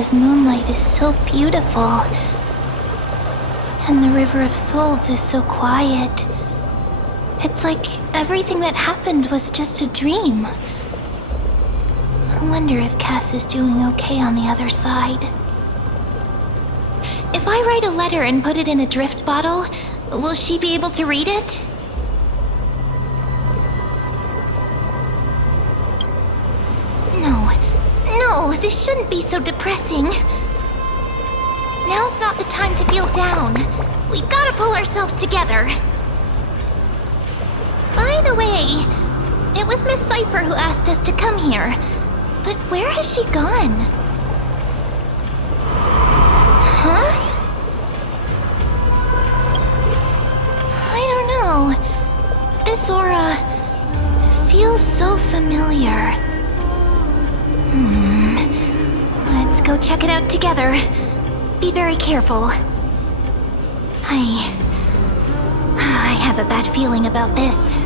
Sora's moonlight is so beautiful. And the River of Souls is so quiet. It's like everything that happened was just a dream. I wonder if Cass is doing okay on the other side. If I write a letter and put it in a drift bottle, will she be able to read it? No, this shouldn't be so depressing. Now's not the time to feel down. We gotta pull ourselves together. By the way, it was Miss Cypher who asked us to come here. But where has she gone? Huh? I don't know. This aura feels so familiar. Let's go check it out together. Be very careful. I have a bad feeling about this.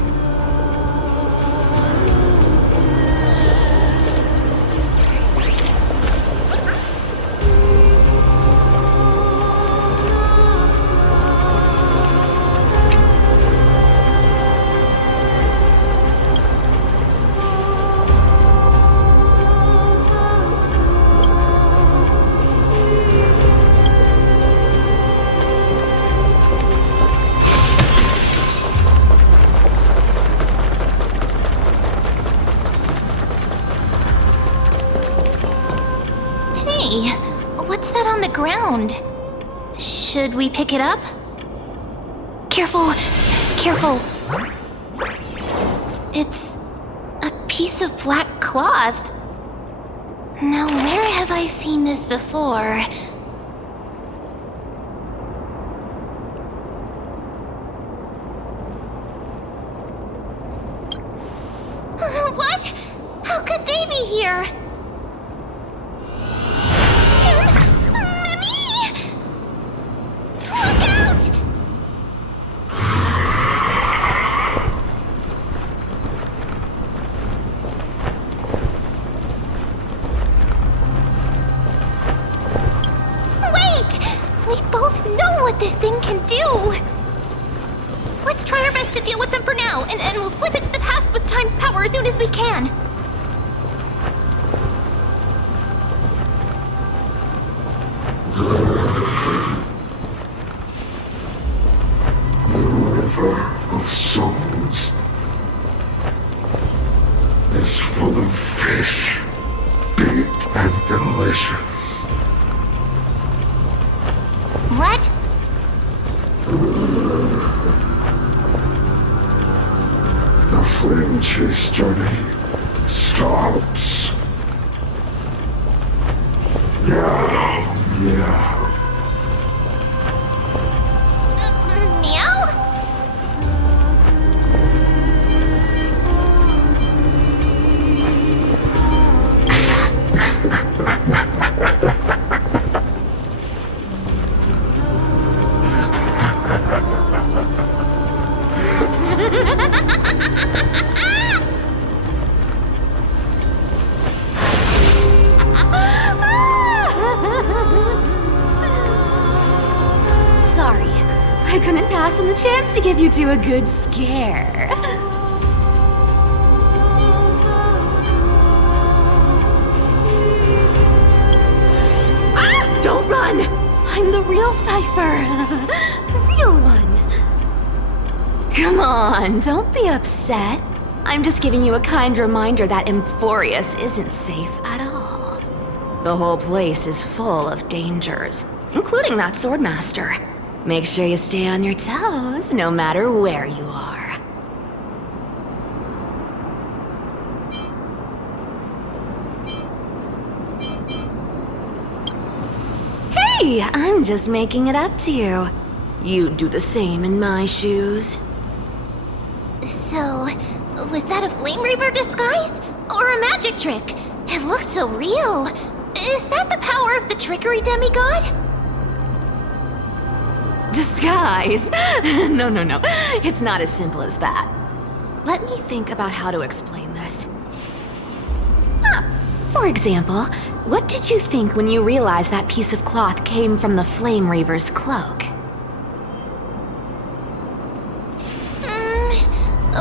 What's that on the ground? Should we pick it up? Careful! Careful! It's a piece of black cloth. Now, where have I seen this before? What? How could they be here? This thing can do. Let's try our best to deal with them for now, and we'll slip into the past with time's power as soon as we can. The River of Souls is full of fish, big and delicious. What? The flame chase journey stops. Yeah. Meow? Sorry, I couldn't pass on the chance to give you two a good scare. Ah! Don't run! I'm the real Cypher. The real one. Come on, don't be upset. I'm just giving you a kind reminder that Emphorius isn't safe at all. The whole place is full of dangers, including that swordmaster. Make sure you stay on your toes, no matter where you are. Hey, I'm just making it up to you. You'd do the same in my shoes. So, was that a Flame Reaver disguise? Or a magic trick? It looked so real. Is that the power of the trickery demigod? Disguise? No. It's not as simple as that. Let me think about how to explain this. For example, what did you think when you realized that piece of cloth came from the Flame Reaver's cloak?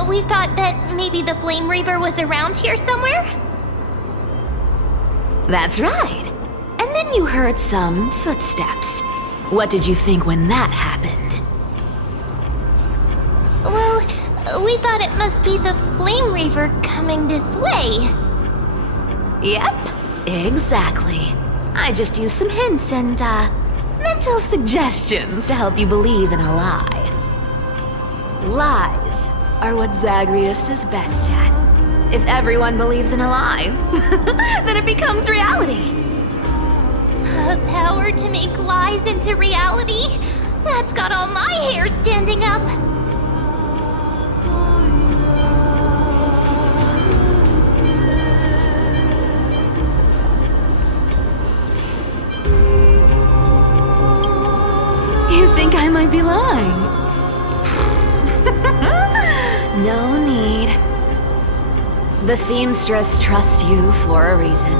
We thought that maybe the Flame Reaver was around here somewhere? That's right. And then you heard some footsteps. What did you think when that happened? Well, we thought it must be the Flame Reaver coming this way. Yep, exactly. I just used some hints and, mental suggestions to help you believe in a lie. Lies are what Zagreus is best at. If everyone believes in a lie, then it becomes reality. A power to make lies into reality? That's got all my hair standing up. You think I might be lying? No need. The seamstress trusts you for a reason.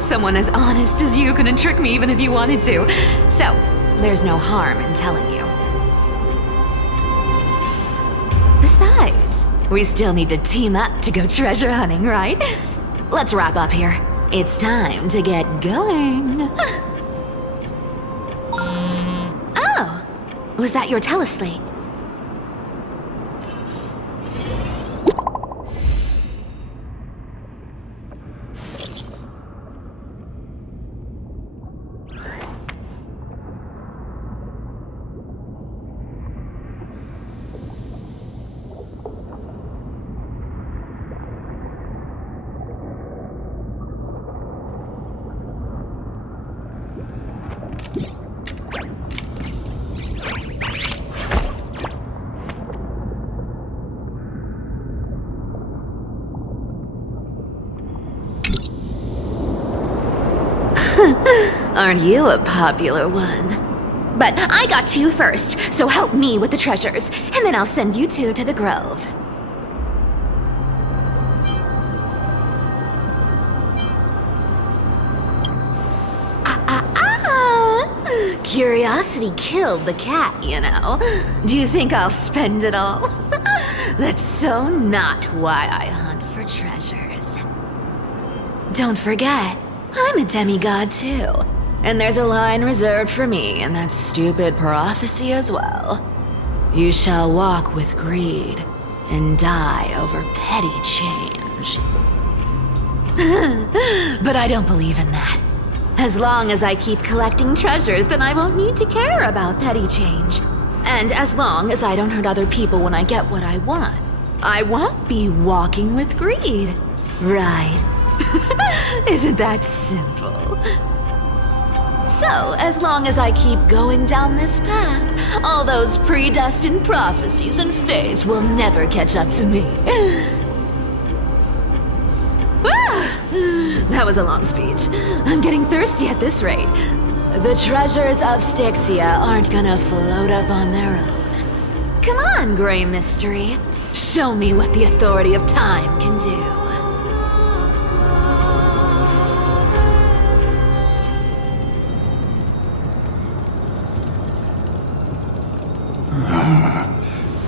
Someone as honest as you couldn't trick me even if you wanted to. So, there's no harm in telling you. Besides, we still need to team up to go treasure hunting, right? Let's wrap up here. It's time to get going. Oh, was that your teleslate? Aren't you a popular one? But I got to you first, so help me with the treasures, and then I'll send you two to the grove. Curiosity killed the cat, you know. Do you think I'll spend it all? That's so not why I hunt for treasures. Don't forget, I'm a demigod too. And there's a line reserved for me in that stupid prophecy as well. You shall walk with greed and die over petty change. But I don't believe in that. As long as I keep collecting treasures, then I won't need to care about petty change. And as long as I don't hurt other people when I get what I want, I won't be walking with greed. Right? Isn't that simple? So, as long as I keep going down this path, all those predestined prophecies and fates will never catch up to me. That was a long speech. I'm getting thirsty at this rate. The treasures of Styxia aren't gonna float up on their own. Come on, Grey Mystery. Show me what the authority of time can do.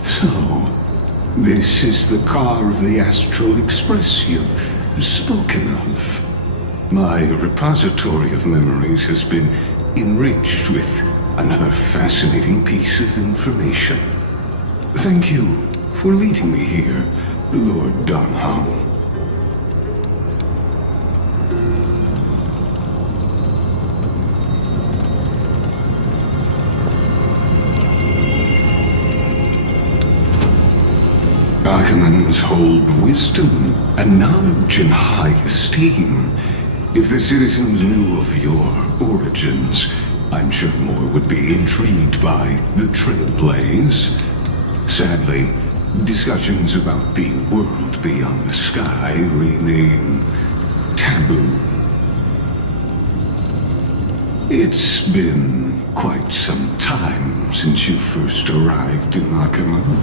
So, this is the car of the Astral Express you've spoken of. My repository of memories has been enriched with another fascinating piece of information. Thank you for leading me here, Lord Donham. Archimans hold wisdom and knowledge in high esteem. If the citizens knew of your origins, I'm sure more would be intrigued by the Trailblaze. Sadly, discussions about the world beyond the sky remain taboo. It's been quite some time since you first arrived in Achaman.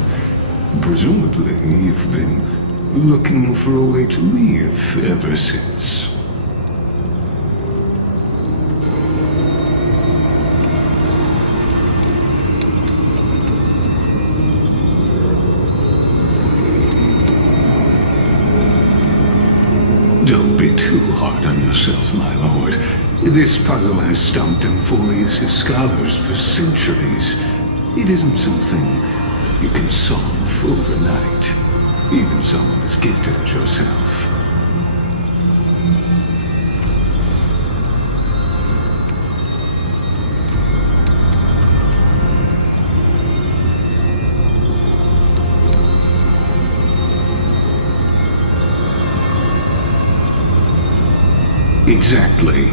Presumably, you've been looking for a way to leave ever since. too hard on yourself, my lord. This puzzle has stumped Amphorius' scholars for centuries. It isn't something you can solve overnight, even someone as gifted as yourself. Exactly.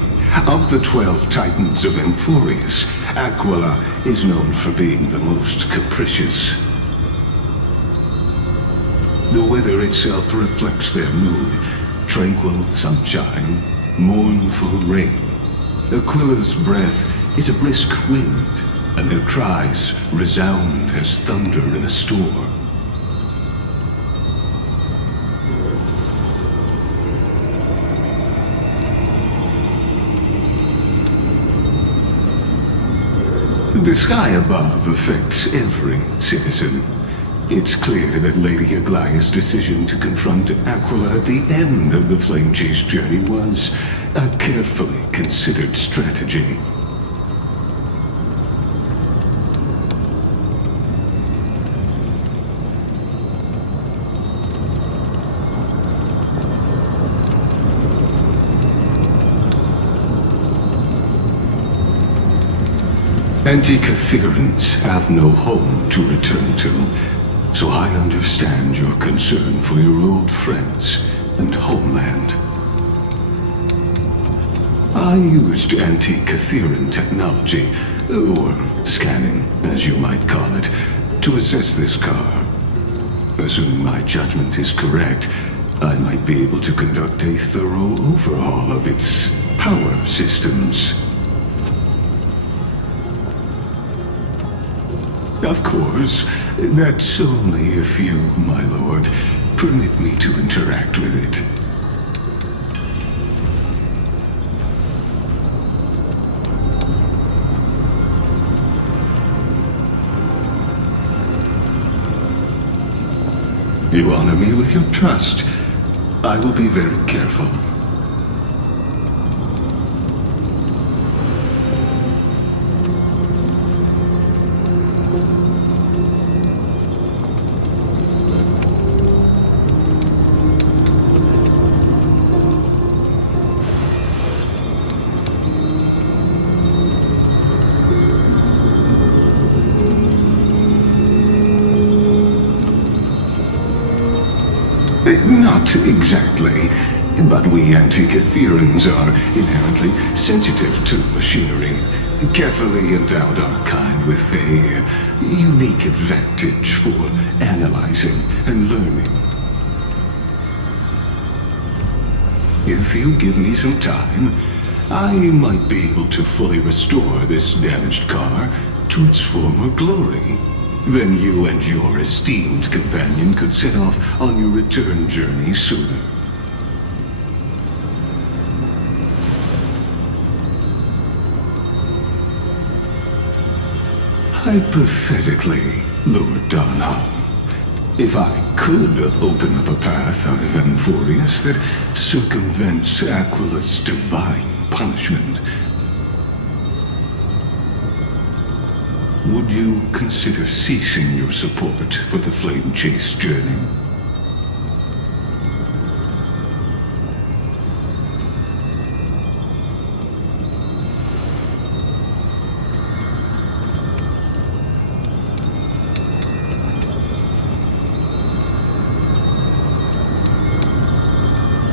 Of the 12 Titans of Amphorius, Aquila is known for being the most capricious. The weather itself reflects their mood. Tranquil sunshine, mournful rain. Aquila's breath is a brisk wind, and their cries resound as thunder in a storm. The sky above affects every citizen. It's clear that Lady Aglaya's decision to confront Aquila at the end of the Flame Chase journey was a carefully considered strategy. Antikytherans have no home to return to, so I understand your concern for your old friends and homeland. I used Antikytheran technology, or scanning, as you might call it, to assess this car. Assuming my judgment is correct, I might be able to conduct a thorough overhaul of its power systems. Of course, that's only if you, my lord, permit me to interact with it. You honor me with your trust. I will be very careful. Not exactly, but we Antikytherans are inherently sensitive to machinery. Carefully endowed our kind with a unique advantage for analyzing and learning. If you give me some time, I might be able to fully restore this damaged car to its former glory. Then you and your esteemed companion could set off on your return journey sooner. Hypothetically, Lord Donham, if I could open up a path out of Amphorius that circumvents Aquila's divine punishment, would you consider ceasing your support for the Flame Chase journey?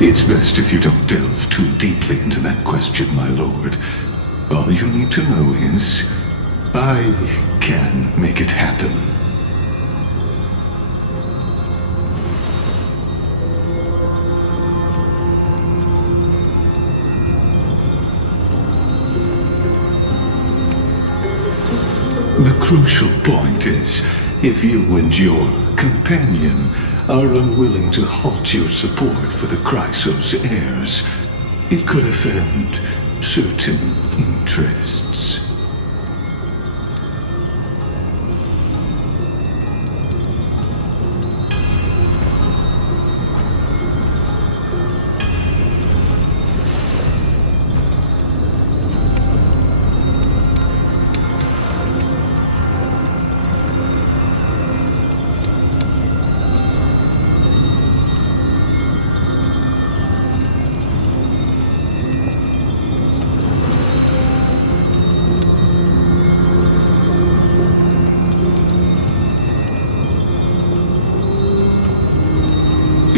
It's best if you don't delve too deeply into that question, my lord. All you need to know is, I can make it happen. The crucial point is, if you and your companion are unwilling to halt your support for the Chrysos heirs, it could offend certain interests.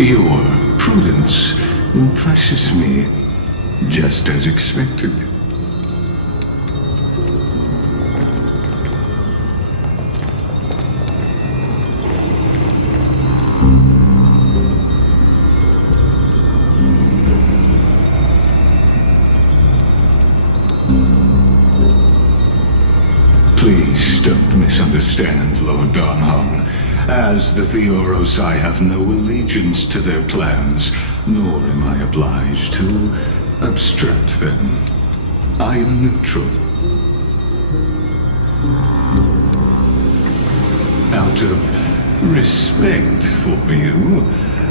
Your prudence impresses me, just as expected. Please don't misunderstand, Lord Donhong. As the Theoros, I have no allegiance to their plans, nor am I obliged to obstruct them. I am neutral. Out of respect for you,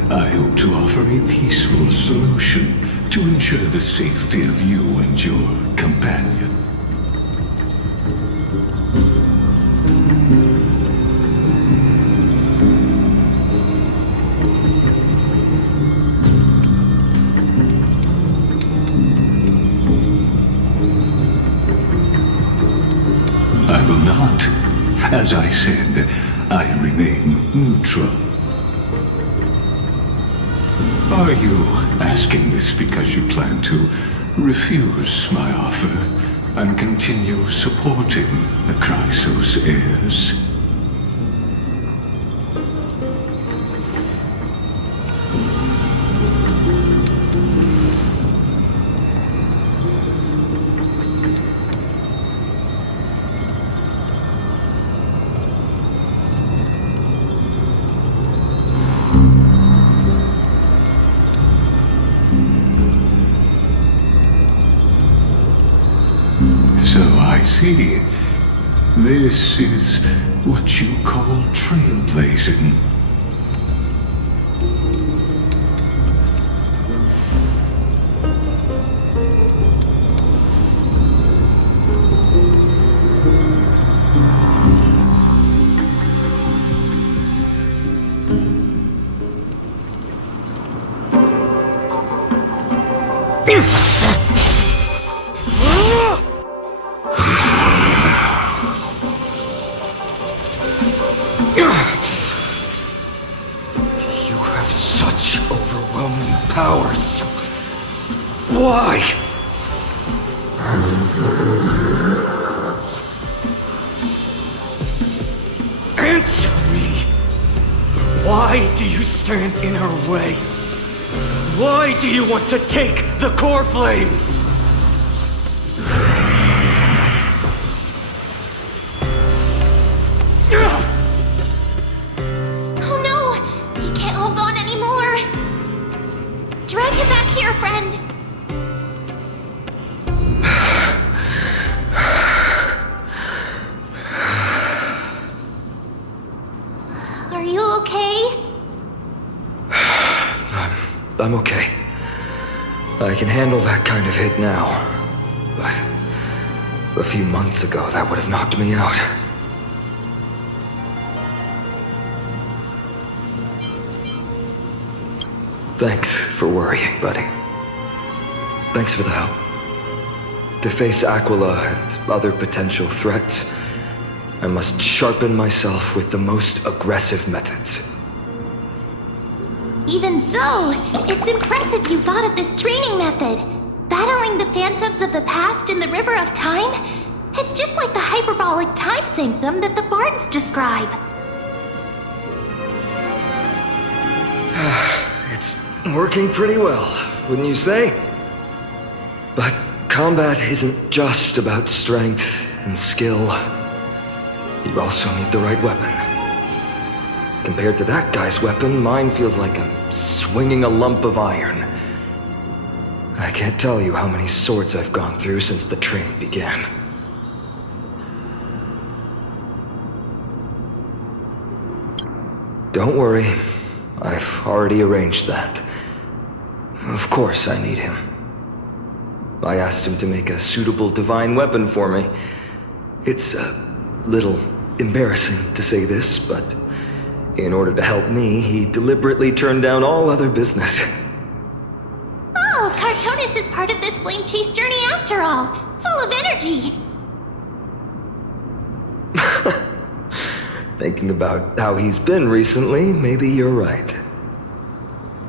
I hope to offer a peaceful solution to ensure the safety of you and your companion. I will not. As I said, I remain neutral. Are you asking this because you plan to refuse my offer and continue supporting the Chrysos heirs? So I see. This is what you call trailblazing. You have such overwhelming powers. Why? Answer me. Why do you stand in her way? Why do you want to take the core flames? Oh no! He can't hold on anymore! Drag him back here, friend! Are you okay? I'm okay. I can handle that kind of hit now. But a few months ago, that would have knocked me out. Thanks for worrying, buddy. Thanks for the help. To face Aquila and other potential threats, I must sharpen myself with the most aggressive methods. Even so, it's impressive you thought of this training method. Battling the phantoms of the past in the River of Time? It's just like the hyperbolic time sanctum that the bards describe. It's working pretty well, wouldn't you say? But combat isn't just about strength and skill. You also need the right weapon. Compared to that guy's weapon, mine feels like I'm swinging a lump of iron. I can't tell you how many swords I've gone through since the training began. Don't worry, I've already arranged that. Of course I need him. I asked him to make a suitable divine weapon for me. It's a little embarrassing to say this, but in order to help me, he deliberately turned down all other business. Oh, Cartonis is part of this flame chase journey after all. Full of energy. Thinking about how he's been recently, maybe you're right.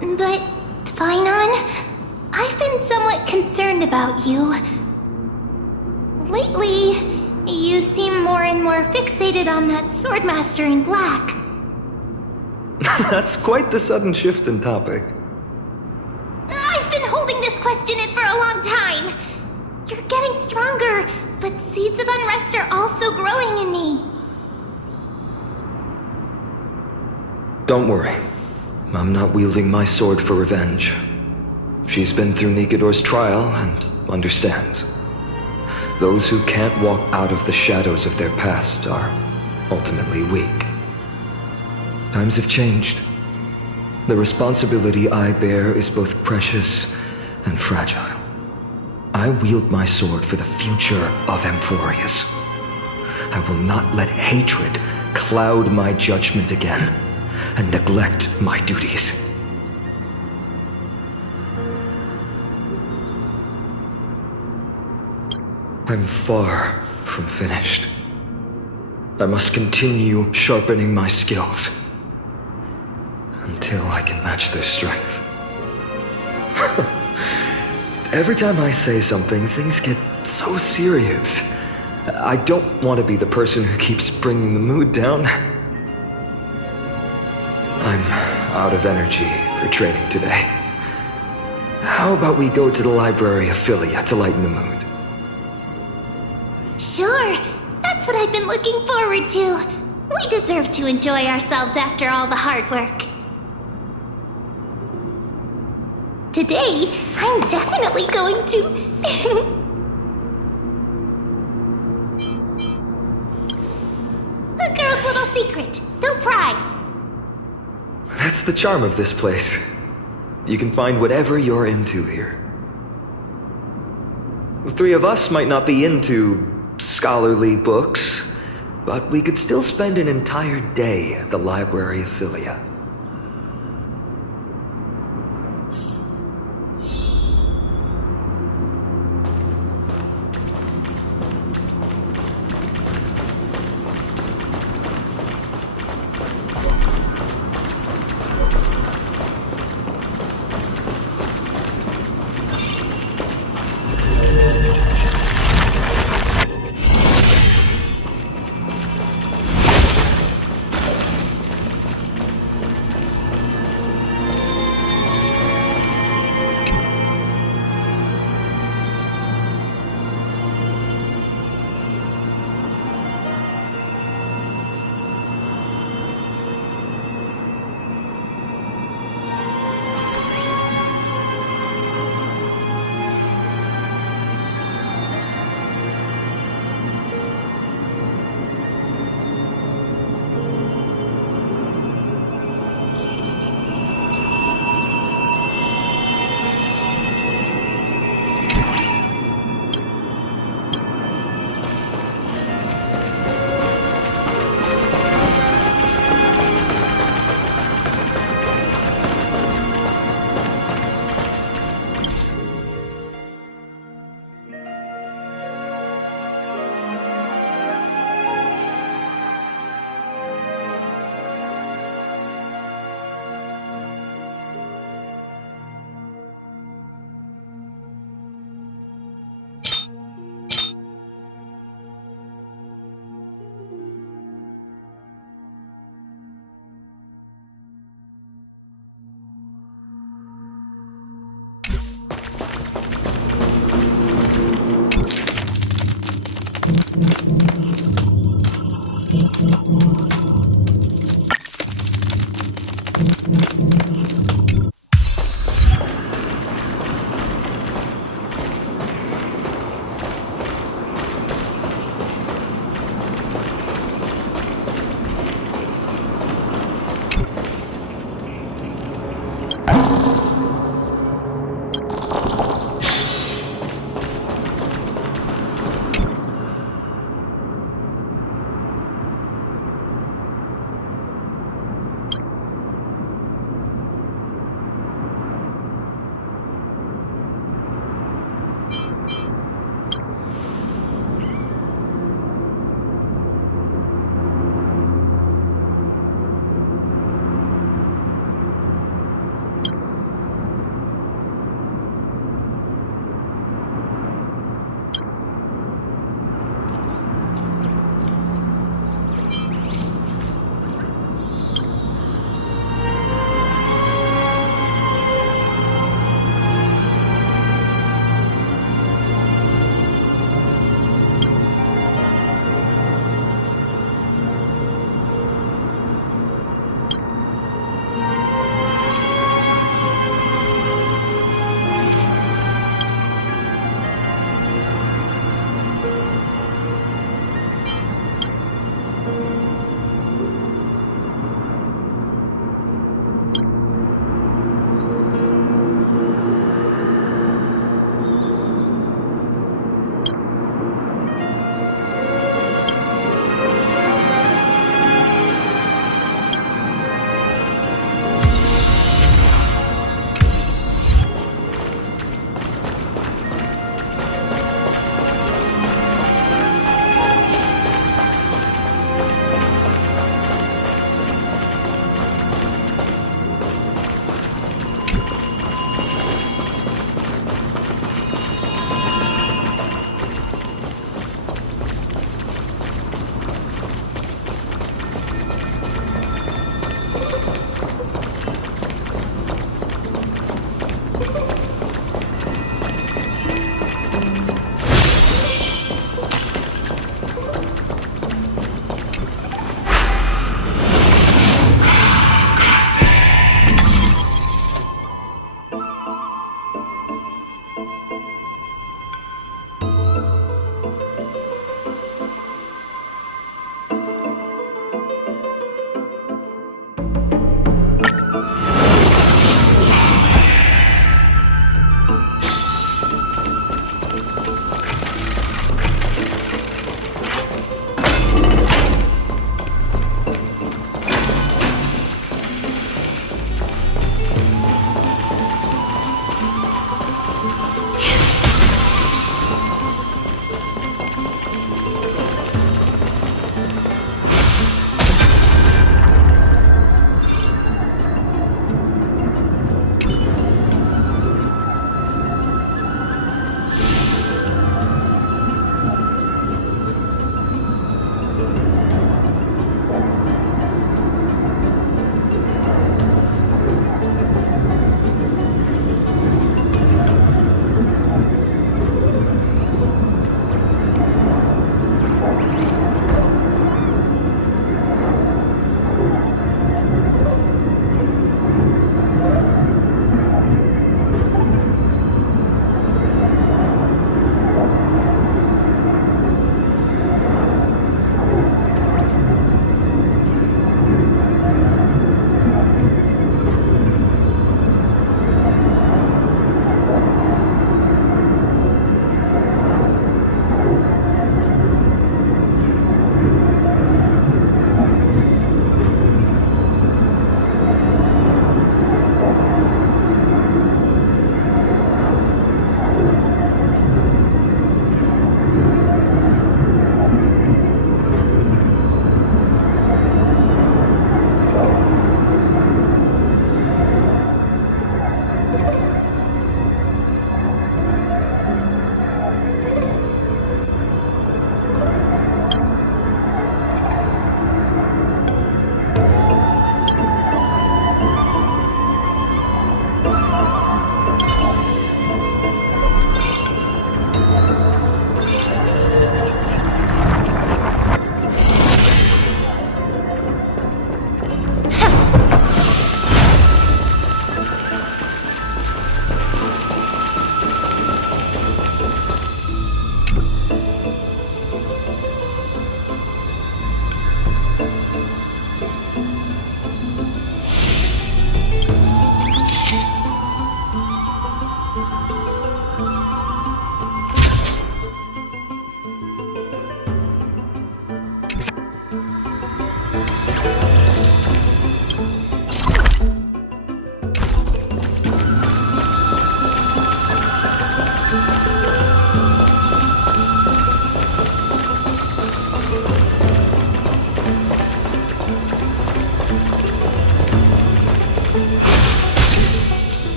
But, Finon, I've been somewhat concerned about you. Lately, you seem more and more fixated on that Swordmaster in black. That's quite the sudden shift in topic. I've been holding this question in for a long time. You're getting stronger, but seeds of unrest are also growing in me. Don't worry. I'm not wielding my sword for revenge. She's been through Nikador's trial and understands. Those who can't walk out of the shadows of their past are ultimately weak. Times have changed. The responsibility I bear is both precious and fragile. I wield my sword for the future of Amphorius. I will not let hatred cloud my judgment again and neglect my duties. I'm far from finished. I must continue sharpening my skills until I can match their strength. Every time I say something, things get so serious. I don't want to be the person who keeps bringing the mood down. I'm out of energy for training today. How about we go to the library of Philia to lighten the mood? Sure, that's what I've been looking forward to. We deserve to enjoy ourselves after all the hard work. Today, I'm definitely going to... A girl's little secret. Don't pry. That's the charm of this place. You can find whatever you're into here. The three of us might not be into scholarly books, but we could still spend an entire day at the Library of Philia.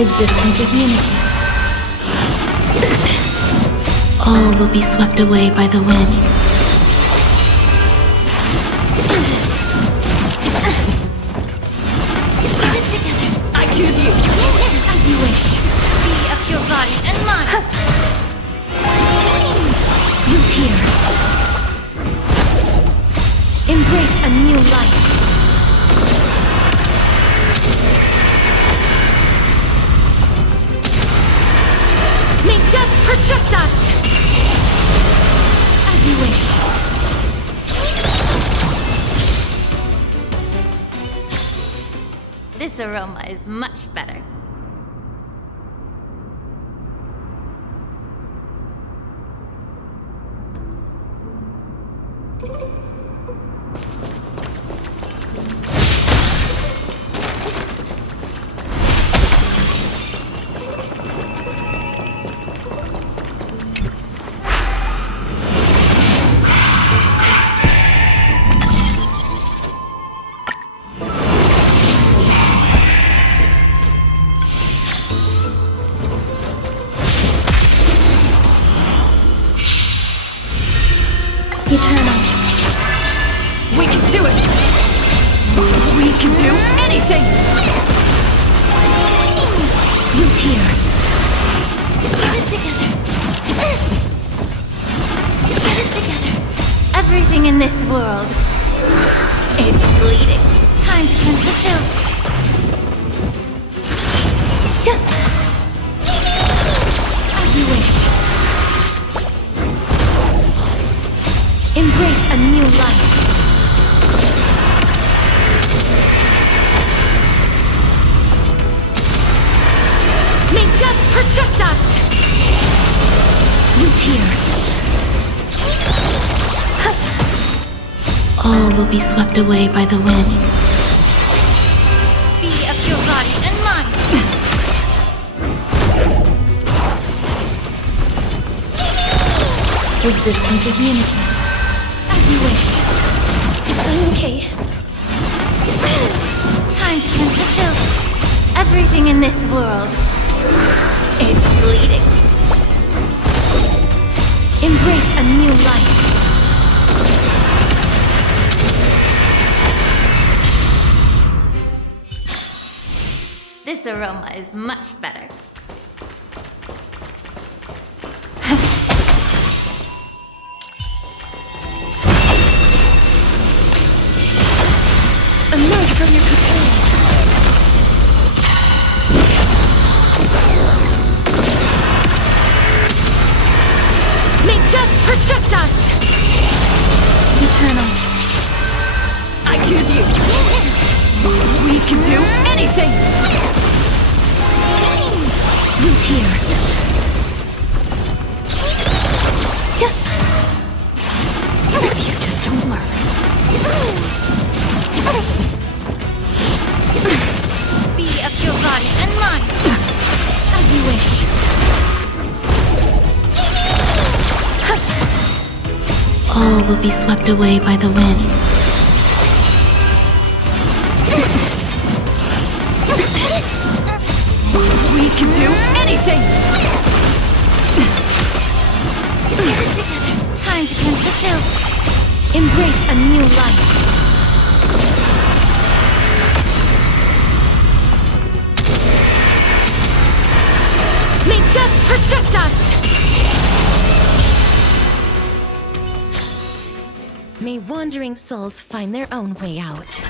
Existence is unity. All will be swept away by the wind. Get it together. I choose you. As you wish. Be of your body and mind. Root here. Embrace a new life. May death protect us! As you wish. This aroma is much better. Eternal. We can do it! We can do anything! Root here. Get it together. Get it together. Everything in this world is bleeding. Time to cleanse the filth. As you wish. Embrace a new life. May death protect us! Root here. All will be swept away by the wind. Be of your body and mind. Existence is unity. As you wish. Okay. Time to cleanse the filth. Everything in this world is bleeding. Embrace a new life. This aroma is much better. Emerge from your cocoon. May death protect us! Eternal. I choose you. We can do anything! Root here. If you just don't learn. Be of your body and mind. As you wish. All will be swept away by the wind. We can do anything! Get it together. Time to cleanse the filth. Embrace a new life. May death protect us! May wandering souls find their own way out.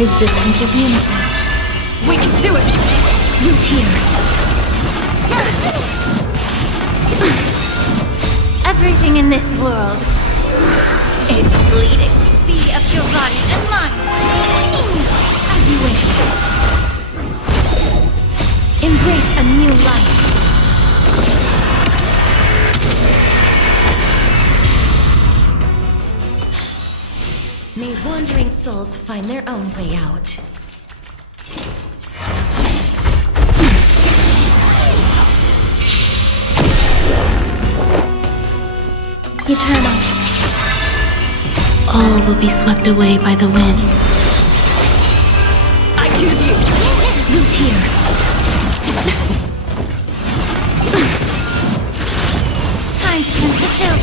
Existence is unity. We can do it! Root here. Everything in this world is bleeding. Be of your body and mind. As you wish. Embrace a new life. May wandering souls find their own way out. Eternal. All will be swept away by the wind. I choose you. Root here. Time to cleanse the field.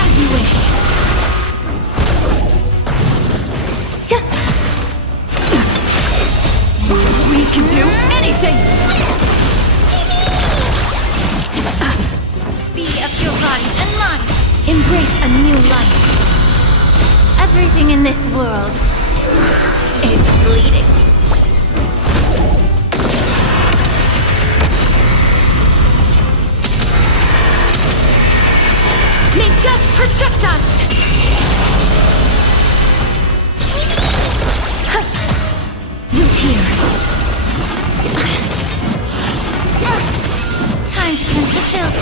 As you wish. We can do anything! Be of your body and mind. Embrace a new life. Everything in this world is bleeding. May death protect us! Root here. Time to cleanse the field.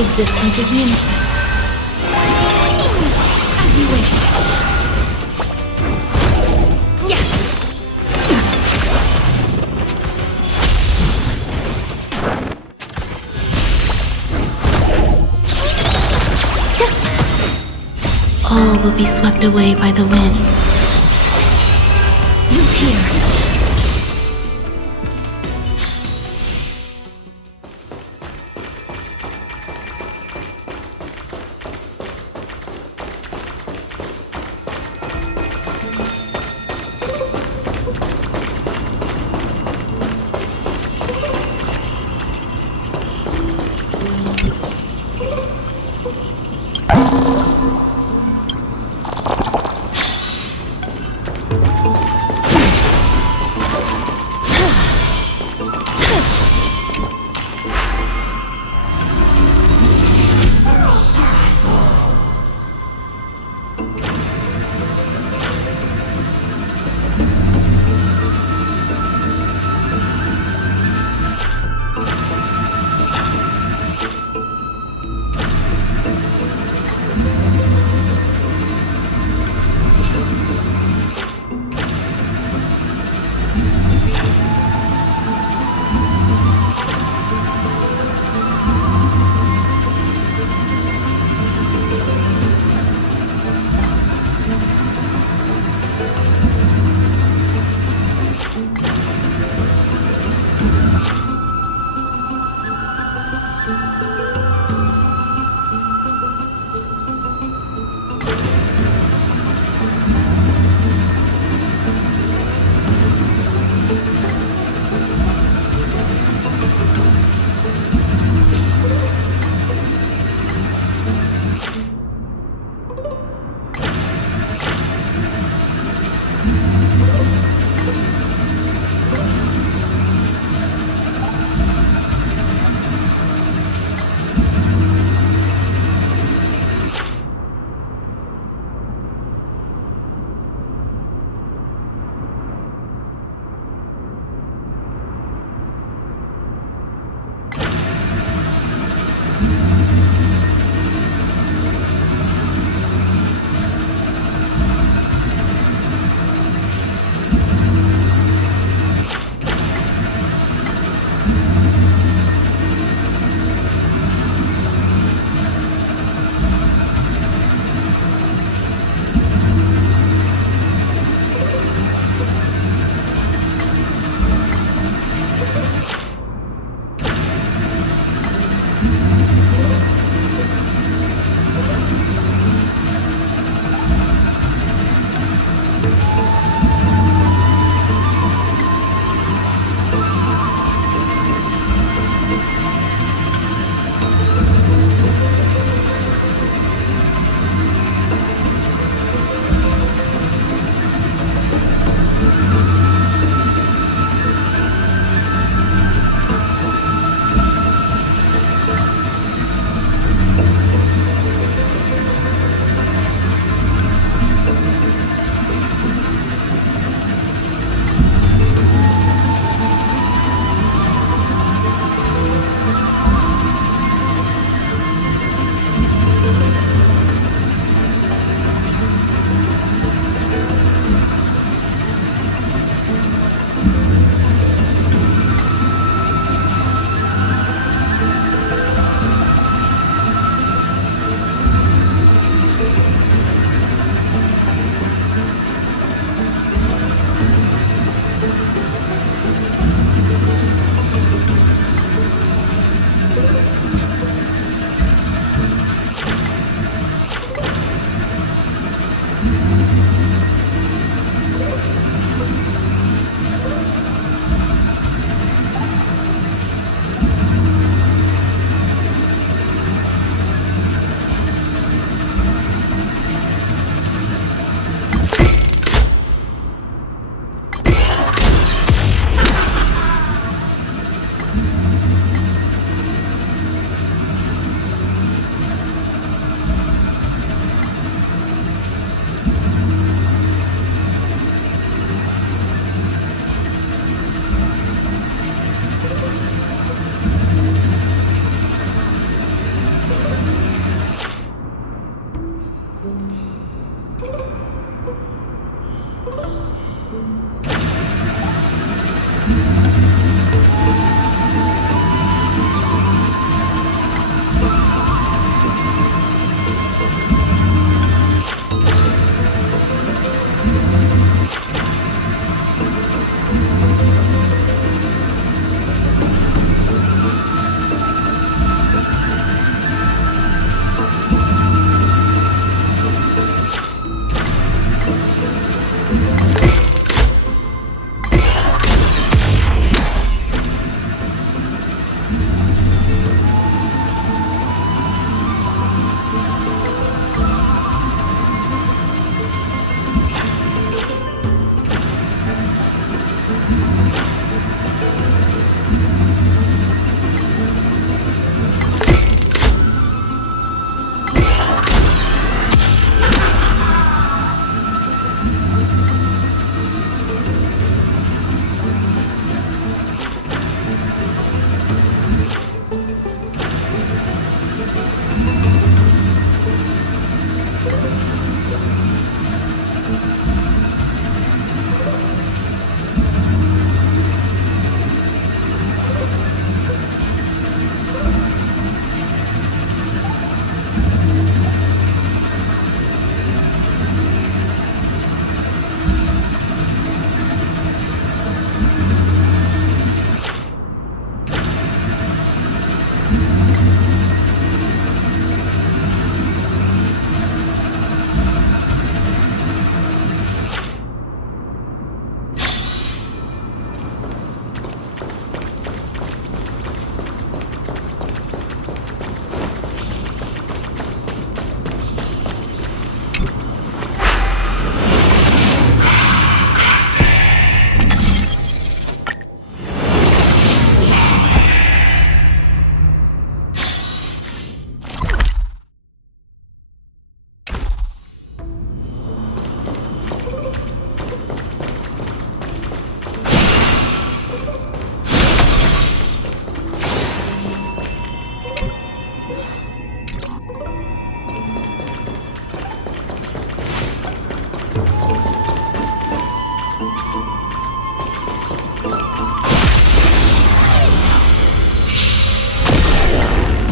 Existence is meaningful. As you wish. Yeah! All will be swept away by the wind. Root here.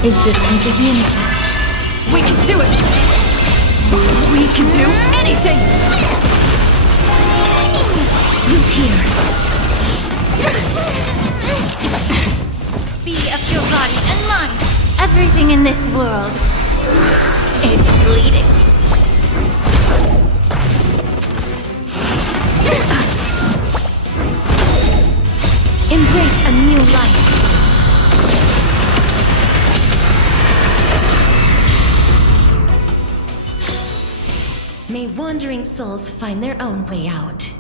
Existence is unity. We can do it! We can do anything! Root here. Be of your body and mind. Everything in this world is bleeding. Embrace a new life. May wandering souls find their own way out.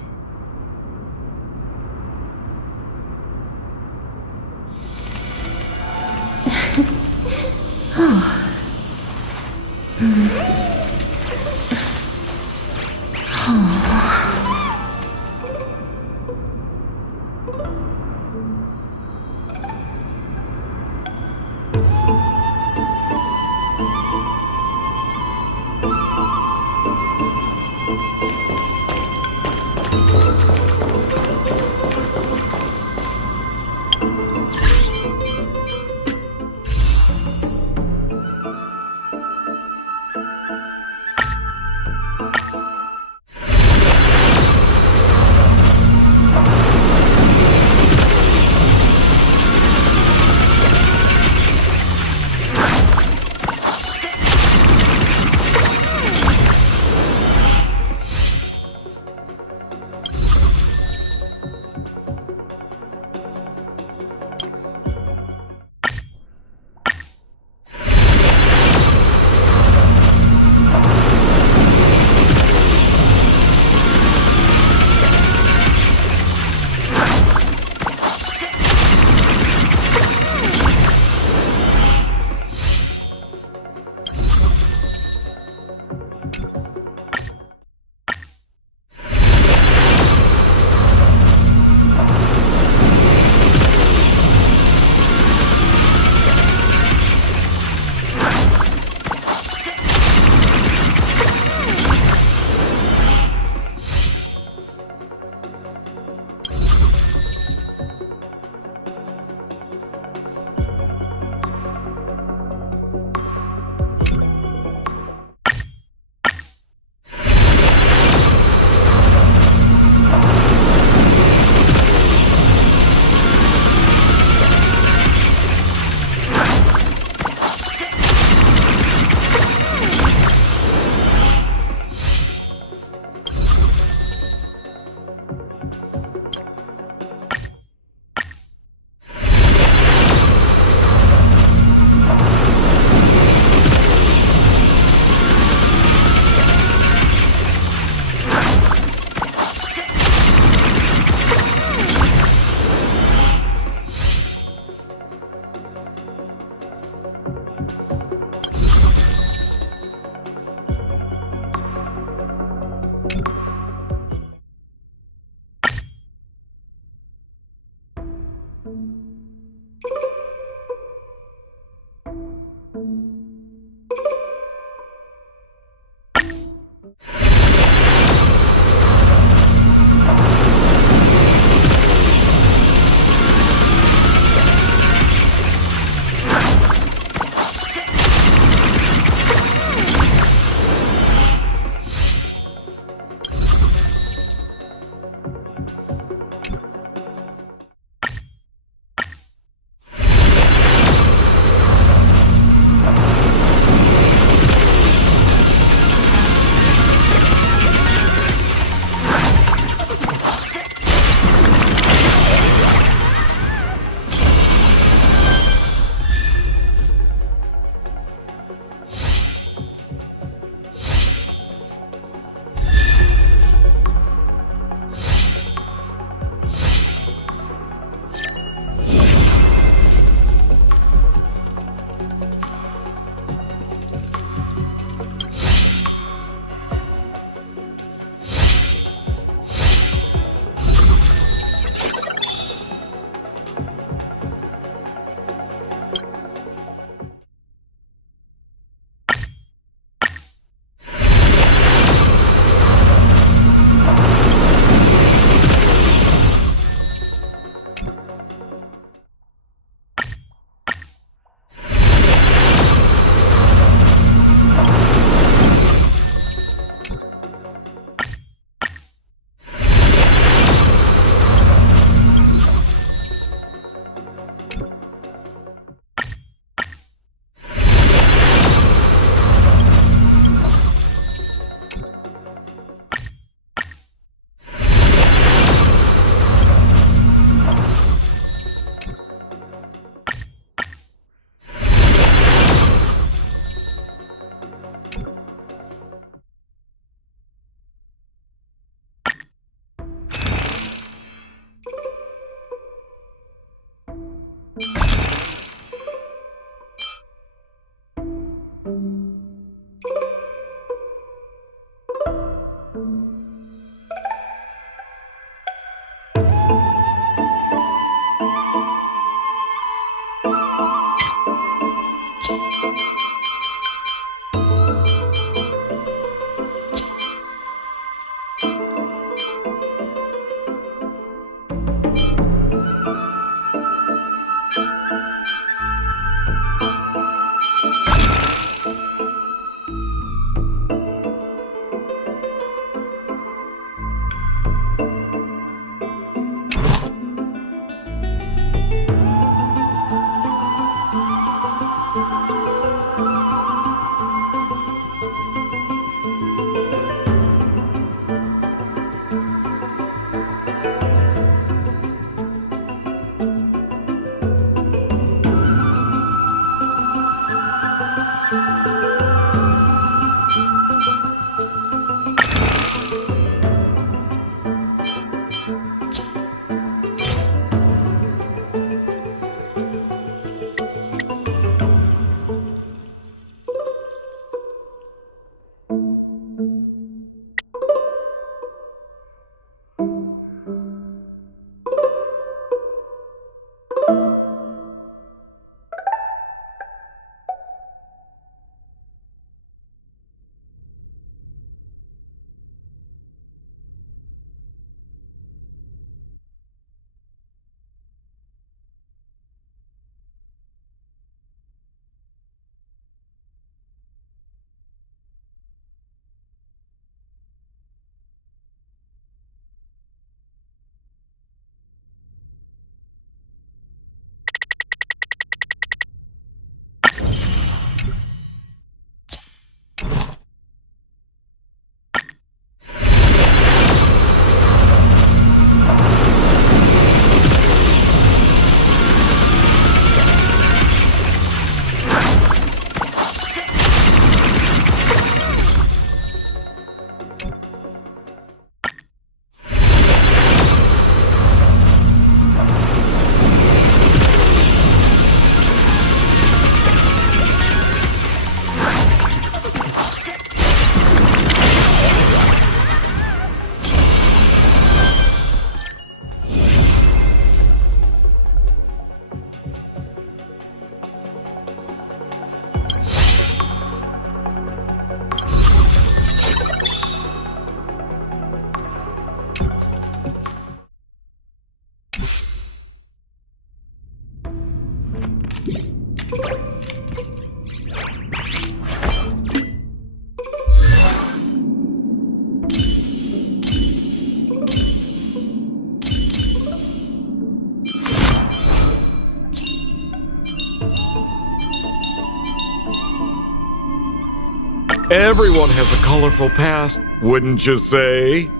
Everyone has a colorful past, wouldn't you say?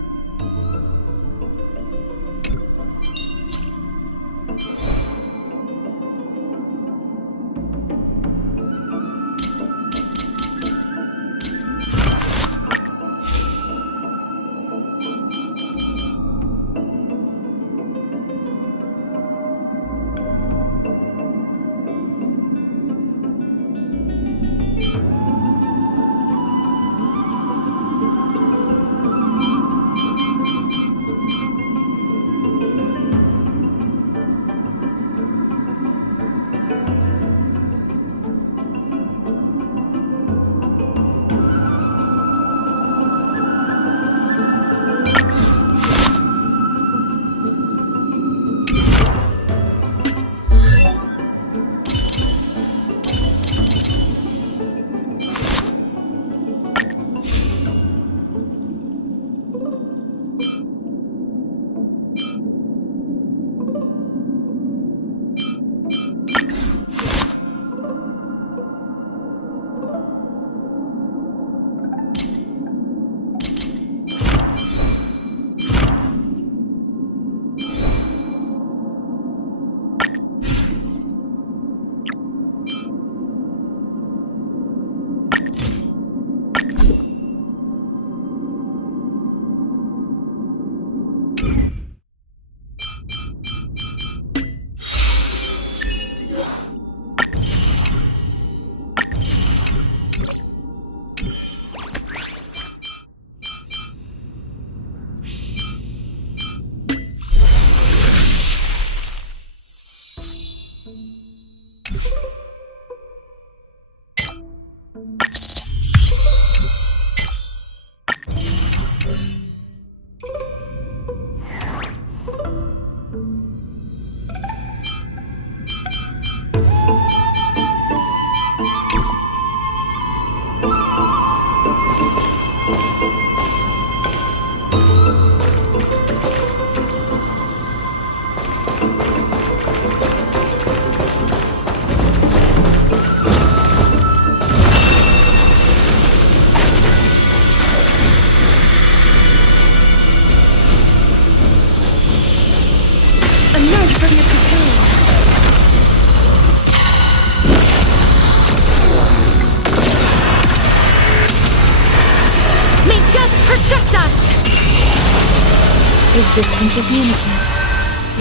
Existence is unity.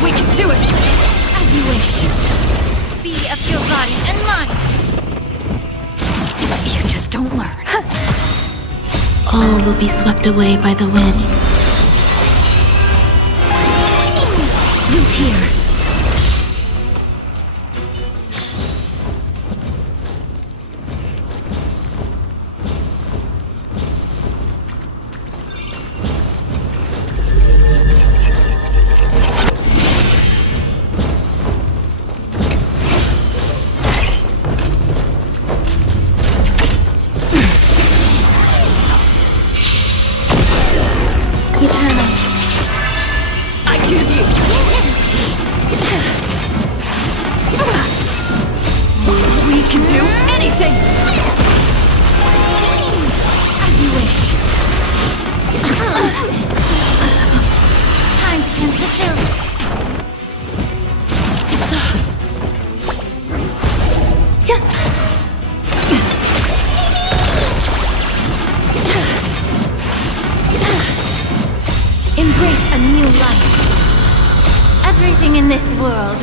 We can do it! As you wish. Be of your body and mind. If you just don't learn. All will be swept away by the wind. Root here. Embrace a new life. Everything in this world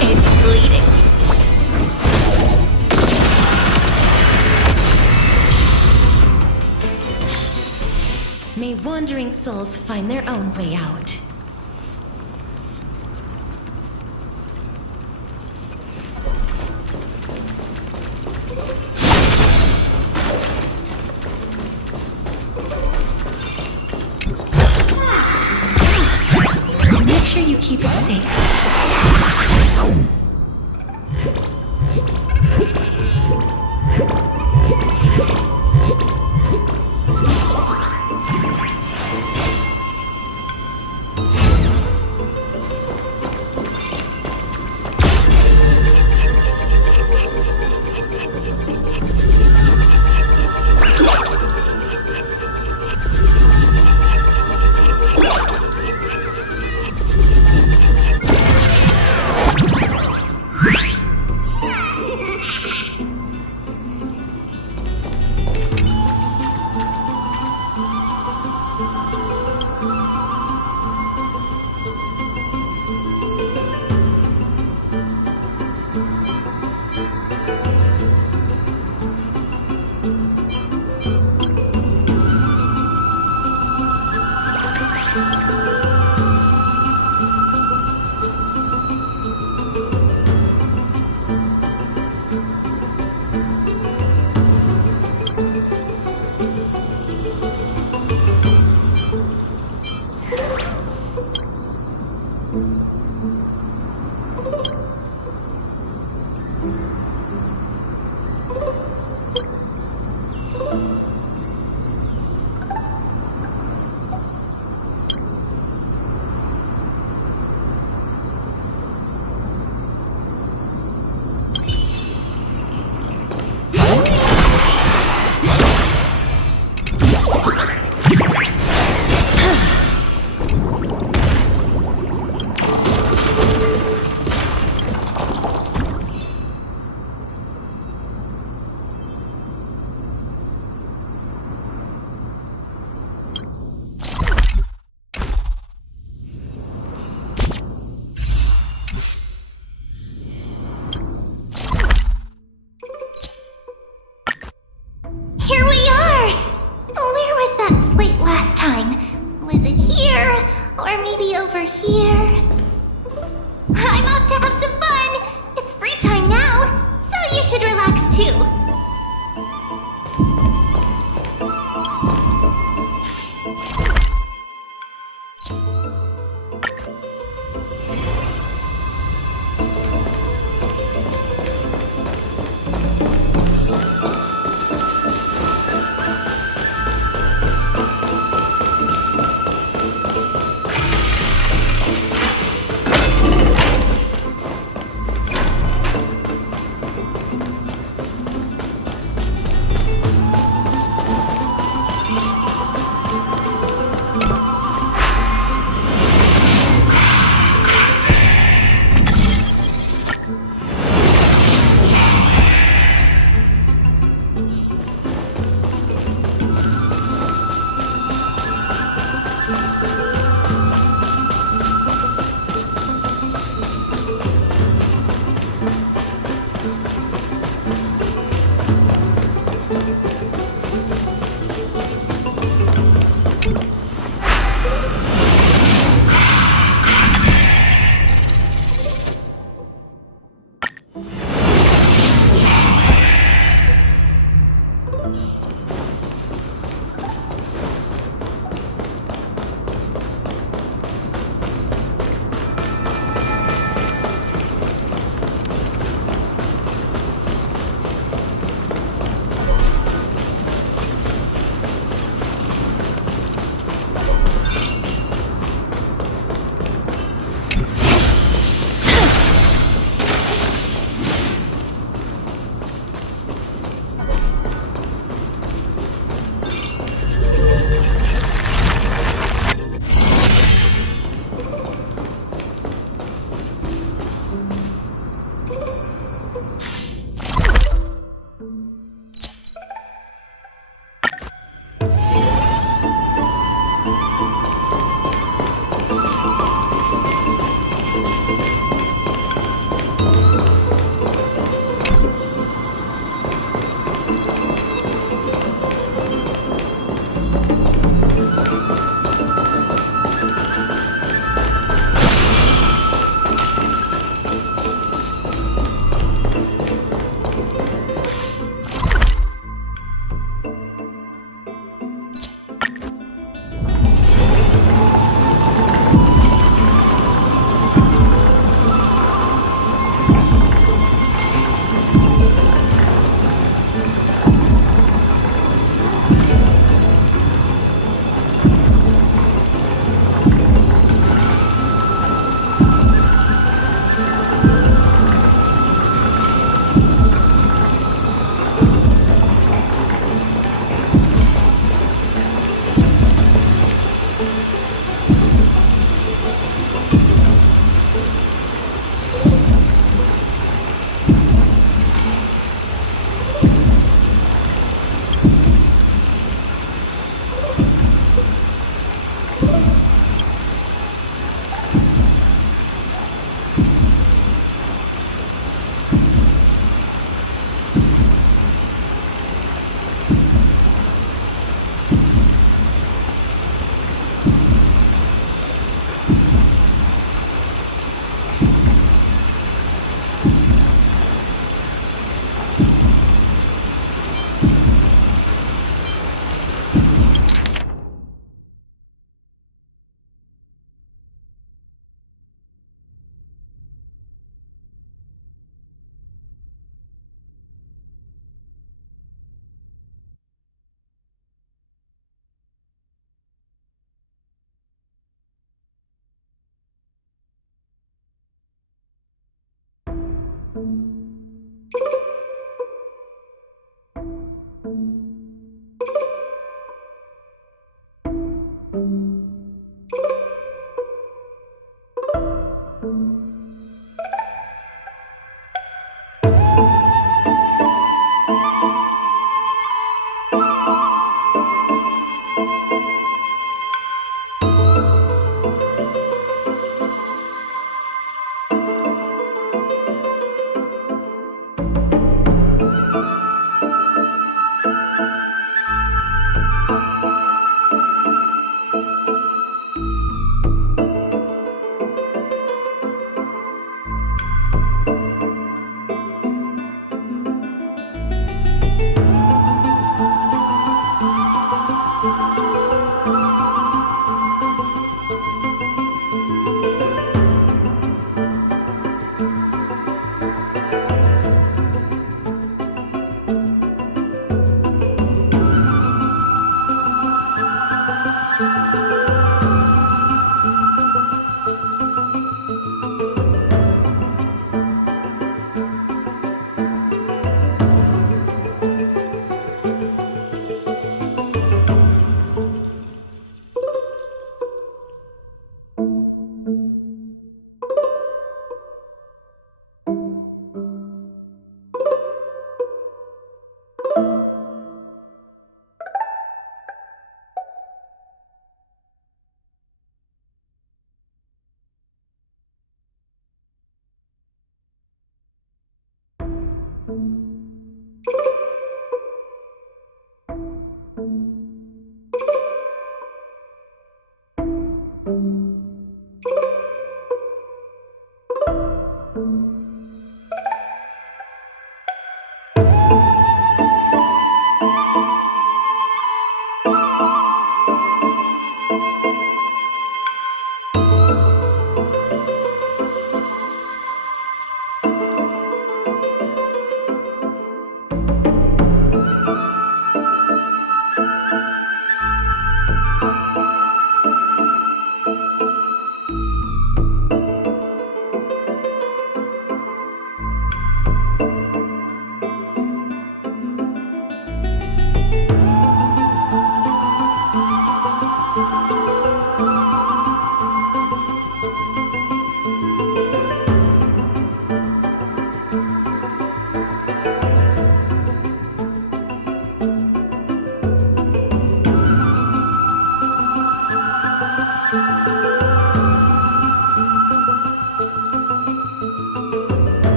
is bleeding. May wandering souls find their own way out. Make sure you keep it safe. Here we are! Where was that slate last time? Was it here? Or maybe over here? I'm off to have some fun! It's free time now, so you should relax too.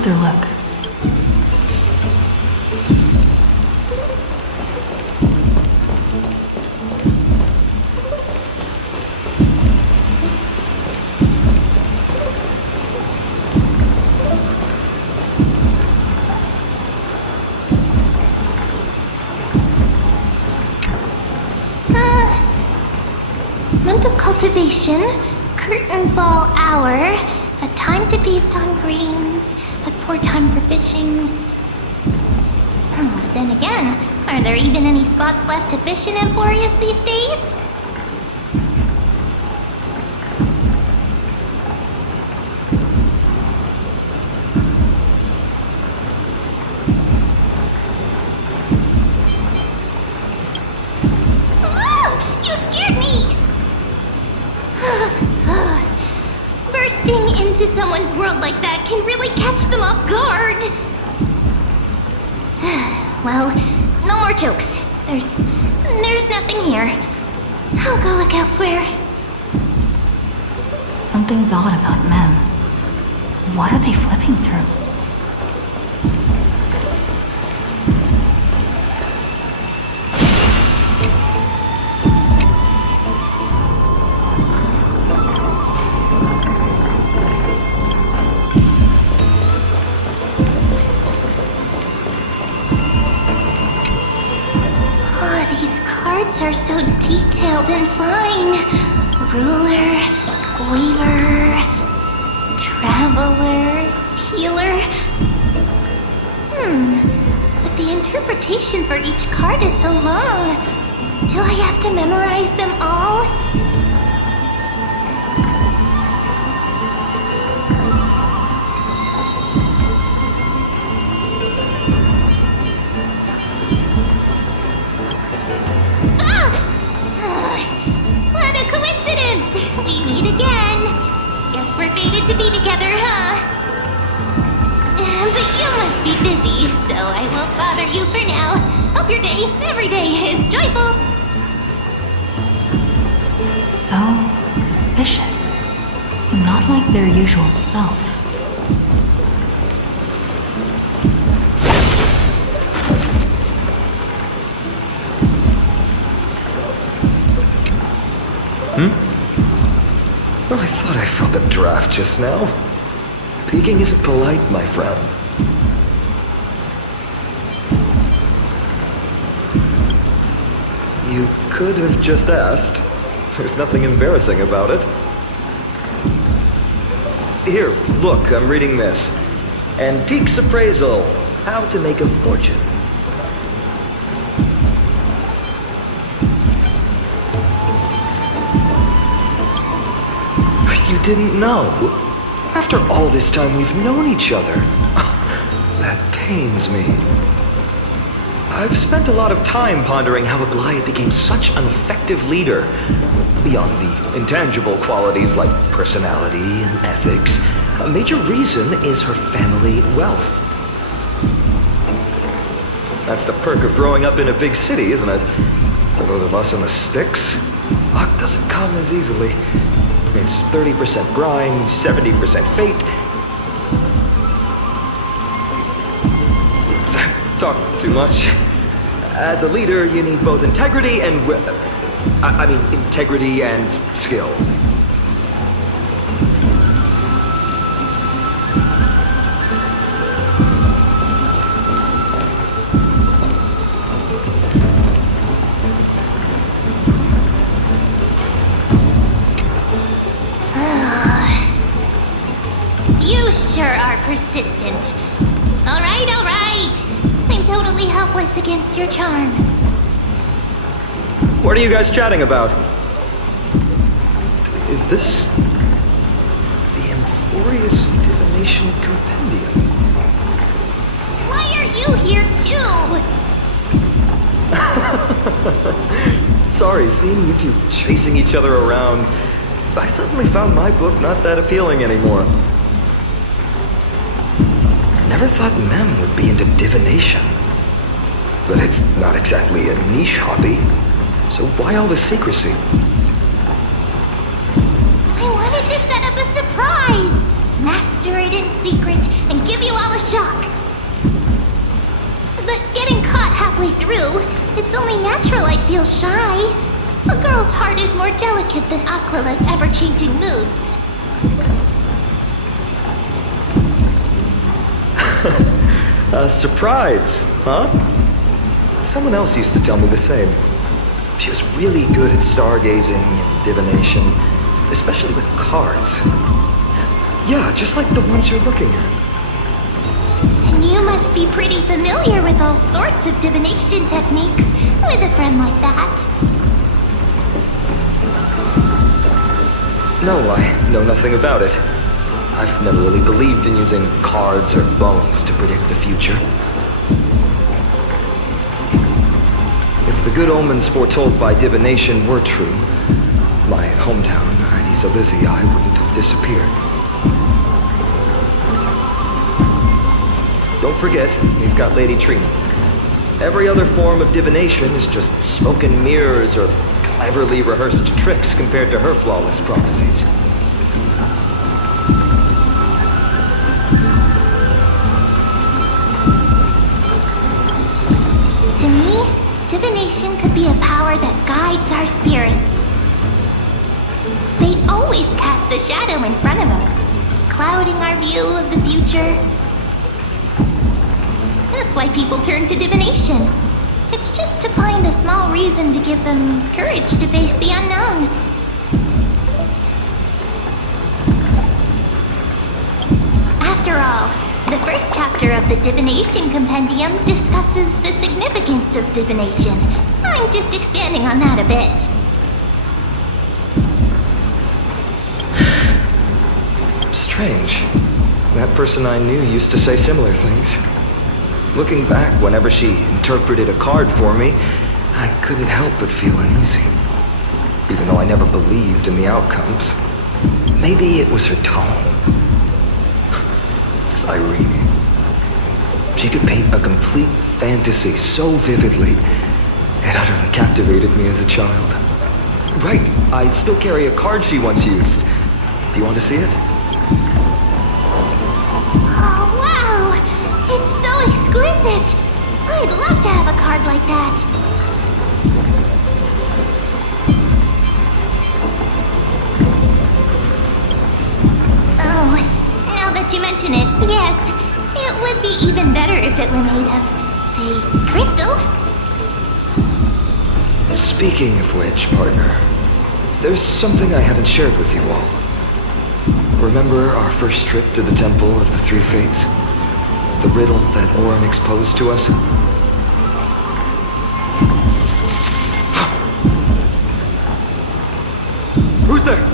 closer look. Month of cultivation, curtain fall hour, a time to feast on grains, a poor time for fishing. But then again, are there even any spots left to fish in Emporius these days? You scared me! Bursting into someone's world like that can really catch them off guard. Well, no more jokes. There's nothing here. I'll go look elsewhere. Something's odd about Mem. What are they flipping through? Cards are so detailed and fine. Ruler, weaver, traveler, healer. But the interpretation for each card is so long. Do I have to memorize them all? We meet again. Guess we're fated to be together, huh? But you must be busy, so I won't bother you for now. Hope your day, every day, is joyful. So suspicious. Not like their usual self. Oh, I thought I felt a draft just now. Peeking isn't polite, my friend. You could have just asked. There's nothing embarrassing about it. Here, look, I'm reading this. Antiques Appraisal. How to make a fortune. You didn't know? After all this time we've known each other. That pains me. I've spent a lot of time pondering how Aglaia became such an effective leader. Beyond the intangible qualities like personality and ethics, a major reason is her family wealth. That's the perk of growing up in a big city, isn't it? For those of us in the sticks, luck doesn't come as easily. It's 30% grind, 70% fate. Talk too much. As a leader, you need both integrity and... integrity and skill. You sure are persistent. All right. I'm totally helpless against your charm. What are you guys chatting about? Is this the Emporius Divination Compendium? Why are you here too? Sorry, seeing you two chasing each other around, I suddenly found my book not that appealing anymore. Never thought Mem would be into divination. But it's not exactly a niche hobby. So why all the secrecy? I wanted to set up a surprise! Mass stir it in secret and give you all a shock. But getting caught halfway through, it's only natural I'd feel shy. A girl's heart is more delicate than Aquila's ever-changing moods. A surprise, huh? Someone else used to tell me the same. She was really good at stargazing and divination, especially with cards. Yeah, just like the ones you're looking at. And you must be pretty familiar with all sorts of divination techniques with a friend like that. No, I know nothing about it. I've never really believed in using cards or bones to predict the future. If the good omens foretold by divination were true, my hometown, Heidi's Elysiae, wouldn't have disappeared. Don't forget, we've got Lady Trina. Every other form of divination is just smoke and mirrors or cleverly rehearsed tricks compared to her flawless prophecies. To me, divination could be a power that guides our spirits. They always cast a shadow in front of us, clouding our view of the future. That's why people turn to divination. It's just to find a small reason to give them courage to face the unknown. After all, the first chapter of the Divination Compendium discusses the significance of divination. I'm just expanding on that a bit. Strange. That person I knew used to say similar things. Looking back, whenever she interpreted a card for me, I couldn't help but feel uneasy. Even though I never believed in the outcomes. Maybe it was her tone. Cyrene. She could paint a complete fantasy so vividly, it utterly captivated me as a child. Right, I still carry a card she once used. Do you want to see it? Oh, wow! It's so exquisite! I'd love to have a card like that. Oh, now that you mention it, yes. It would be even better if it were made of, say, crystal. Speaking of which, partner, there's something I haven't shared with you all. Remember our first trip to the Temple of the Three Fates? The riddle that Orin exposed to us? Who's there?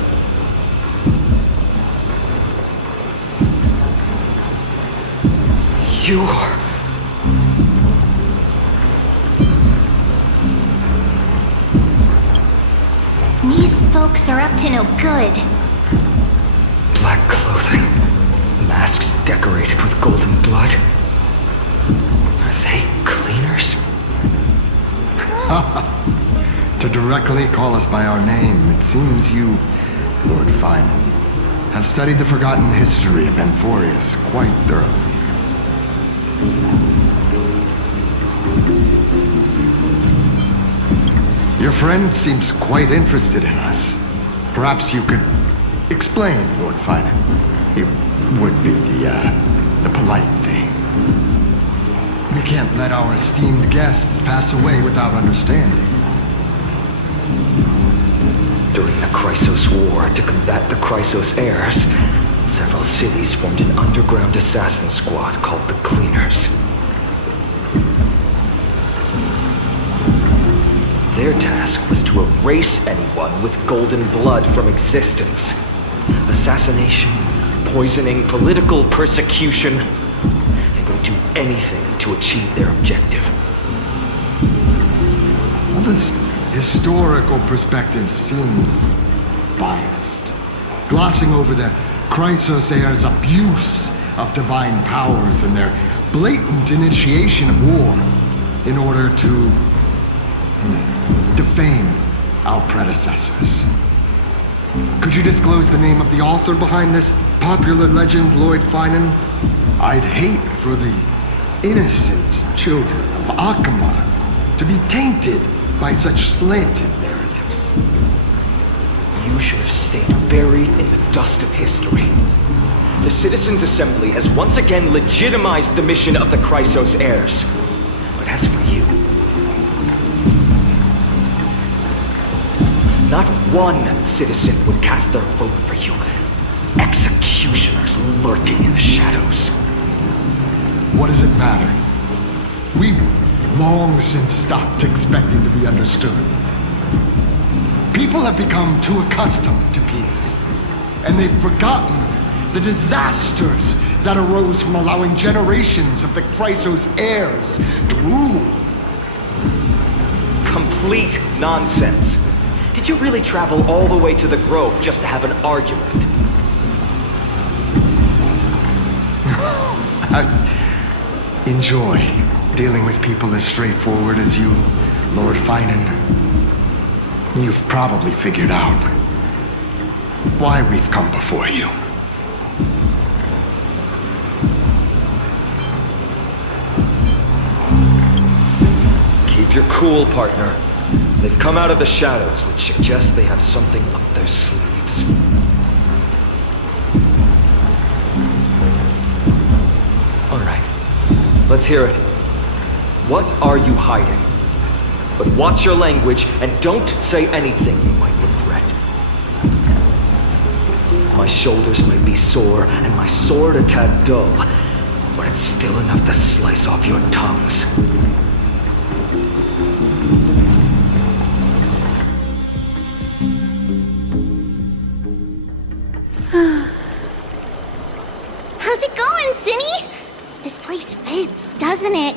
You are... These folks are up to no good. Black clothing, masks decorated with golden blood. Are they cleaners? To directly call us by our name, it seems you, Lord Finan, have studied the forgotten history of Amphorius quite thoroughly. Your friend seems quite interested in us. Perhaps you could explain, Lord Finan. It would be the polite thing. We can't let our esteemed guests pass away without understanding. During the Chrysos War, to combat the Chrysos heirs, several cities formed an underground assassin squad called the Cleaners. Their task was to erase anyone with golden blood from existence. Assassination, poisoning, political persecution. They would do anything to achieve their objective. Well, this historical perspective seems biased, glossing over the Chrysos heirs' abuse of divine powers and their blatant initiation of war in order to defame our predecessors. Could you disclose the name of the author behind this popular legend, Lord Finan, I'd hate for the innocent children of Akama to be tainted by such slanted narratives. You should have stayed buried in the dust of history. The Citizens' Assembly has once again legitimized the mission of the Chrysos heirs. But as for you, not one citizen would cast their vote for you. Executioners lurking in the shadows. What does it matter? We've long since stopped expecting to be understood. People have become too accustomed to peace, and they've forgotten the disasters that arose from allowing generations of the Chrysos heirs to rule. Complete nonsense. Did you really travel all the way to the Grove just to have an argument? I enjoy dealing with people as straightforward as you, Lord Finan. You've probably figured out why we've come before you. Keep your cool, partner. They've come out of the shadows, which suggests they have something up their sleeves. All right, let's hear it. What are you hiding? But watch your language and don't say anything you might regret. My shoulders might be sore and my sword a tad dull, but it's still enough to slice off your tongues. How's it going, Cinny? This place fits, doesn't it?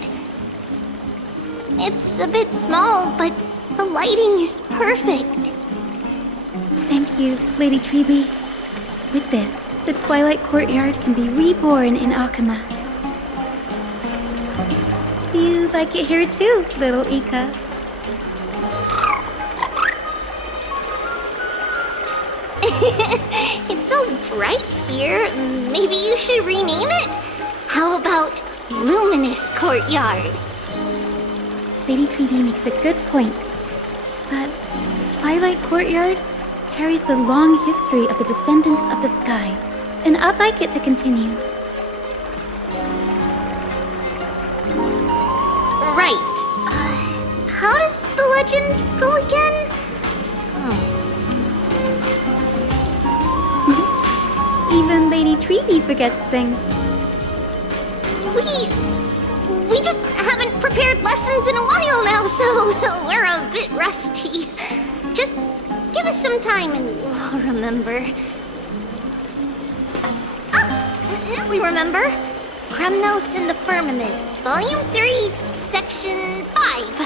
It's a bit small, but the lighting is perfect. Thank you, Lady Treeby. With this, the Twilight Courtyard can be reborn in Akama. Do you like it here too, little Ika? It's so bright here. Maybe you should rename it? How about Luminous Courtyard? Lady Treeby makes a good point. But Twilight Courtyard carries the long history of the descendants of the sky, and I'd like it to continue. Right. How does the legend go again? Even Lady Treeby forgets things. We just haven't prepared lessons in a while now, so we're a bit rusty. Just give us some time and we'll remember. Now we remember. Kremnos in the Firmament, Volume 3, Section 5.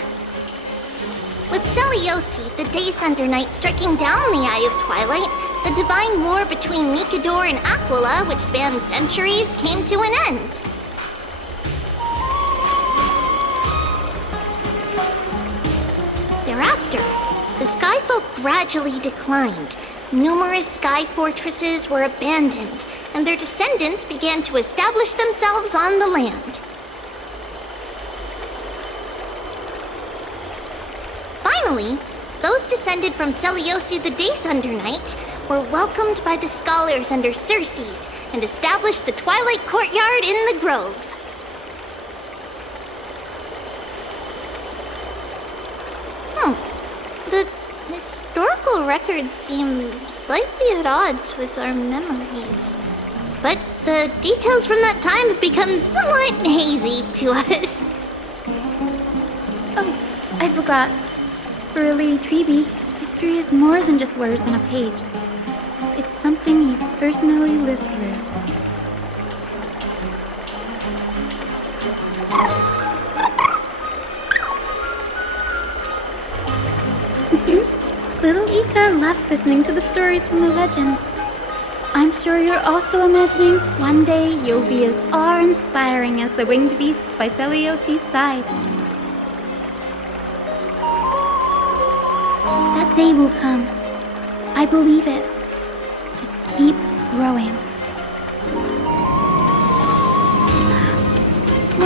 With Seliosi, the Day Thunder Knight, striking down the Eye of Twilight, the divine war between Mikador and Aquila, which spanned centuries, came to an end. Thereafter, the Skyfolk gradually declined. Numerous sky fortresses were abandoned, and their descendants began to establish themselves on the land. Finally, those descended from Seliosi the Day Thunder Knight were welcomed by the scholars under Circes and established the Twilight Courtyard in the Grove. The historical records seem slightly at odds with our memories. But the details from that time have become somewhat hazy to us. Oh, I forgot. For Lady Treeby, history is more than just words on a page. It's something you've personally lived through. Little Ika loves listening to the stories from the legends. I'm sure you're also imagining one day you'll be as awe-inspiring as the winged beasts by Seliosi's side. That day will come. I believe it. Just keep growing.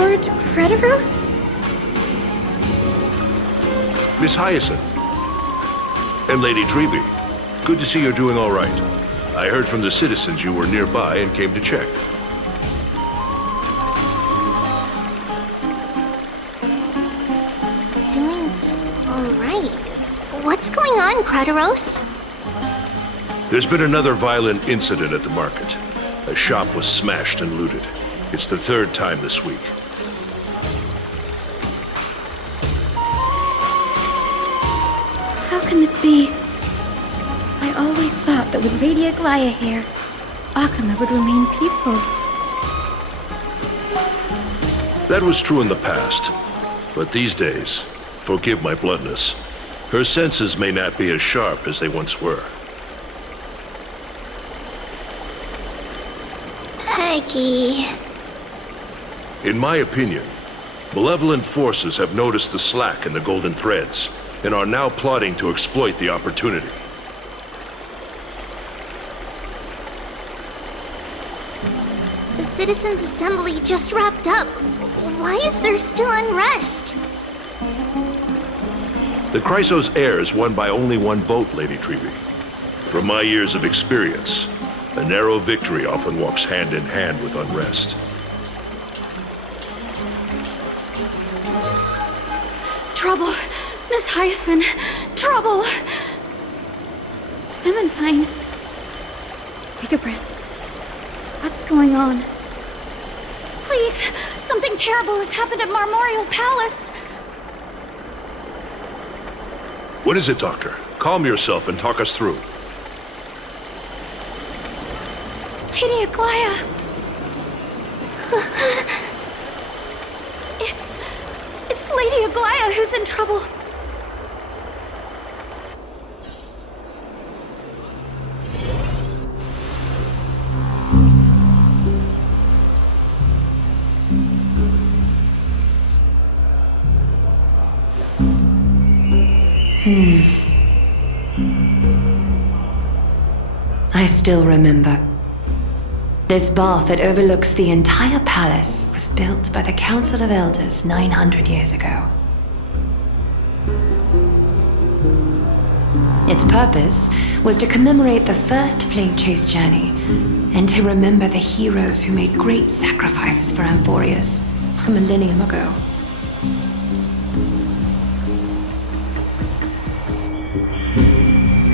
Lord Crediros? Miss Hyacinth. And Lady Treby. Good to see you're doing all right. I heard from the citizens you were nearby and came to check. Doing all right. What's going on, Crediros? There's been another violent incident at the market. A shop was smashed and looted. It's the third time this week. How can this be? I always thought that with Lady Aglaya here, Akama would remain peaceful. That was true in the past. But these days, forgive my bluntness, her senses may not be as sharp as they once were. Aggie. In my opinion, malevolent forces have noticed the slack in the golden threads and are now plotting to exploit the opportunity. The Citizens' Assembly just wrapped up. Why is there still unrest? The Chrysos heirs won by only one vote, Lady Treby. From my years of experience, a narrow victory often walks hand in hand with unrest. Trouble! Miss Hyacinth! Trouble! Clementine. Take a breath. What's going on? Please! Something terrible has happened at Marmorial Palace! What is it, Doctor? Calm yourself and talk us through. Lady Aglaya! It's Lady Aglaya who's in trouble. I still remember. This bath that overlooks the entire palace was built by the Council of Elders 900 years ago. Its purpose was to commemorate the first Flame Chase journey and to remember the heroes who made great sacrifices for Amphorius a millennium ago.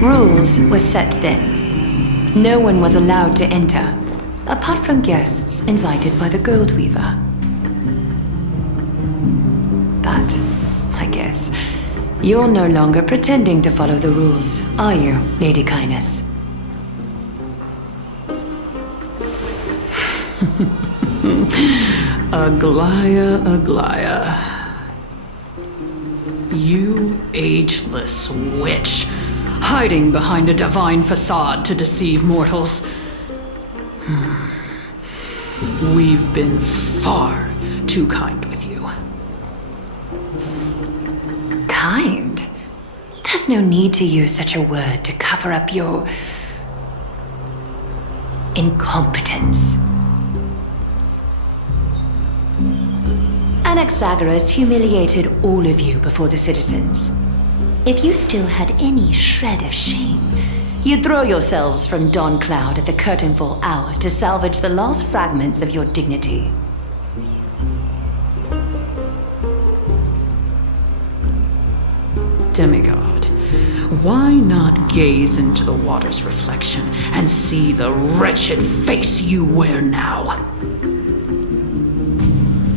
Rules were set then. No one was allowed to enter, apart from guests invited by the Gold Weaver. But, I guess, you're no longer pretending to follow the rules, are you, Lady Kindness? Aglaya, Aglaya. You ageless witch, hiding behind a divine facade to deceive mortals. We've been far too kind with you. Kind? There's no need to use such a word to cover up your incompetence. Anaxagoras humiliated all of you before the citizens. If you still had any shred of shame, you'd throw yourselves from dawn cloud at the curtainfall hour to salvage the last fragments of your dignity. Demigod, why not gaze into the water's reflection and see the wretched face you wear now?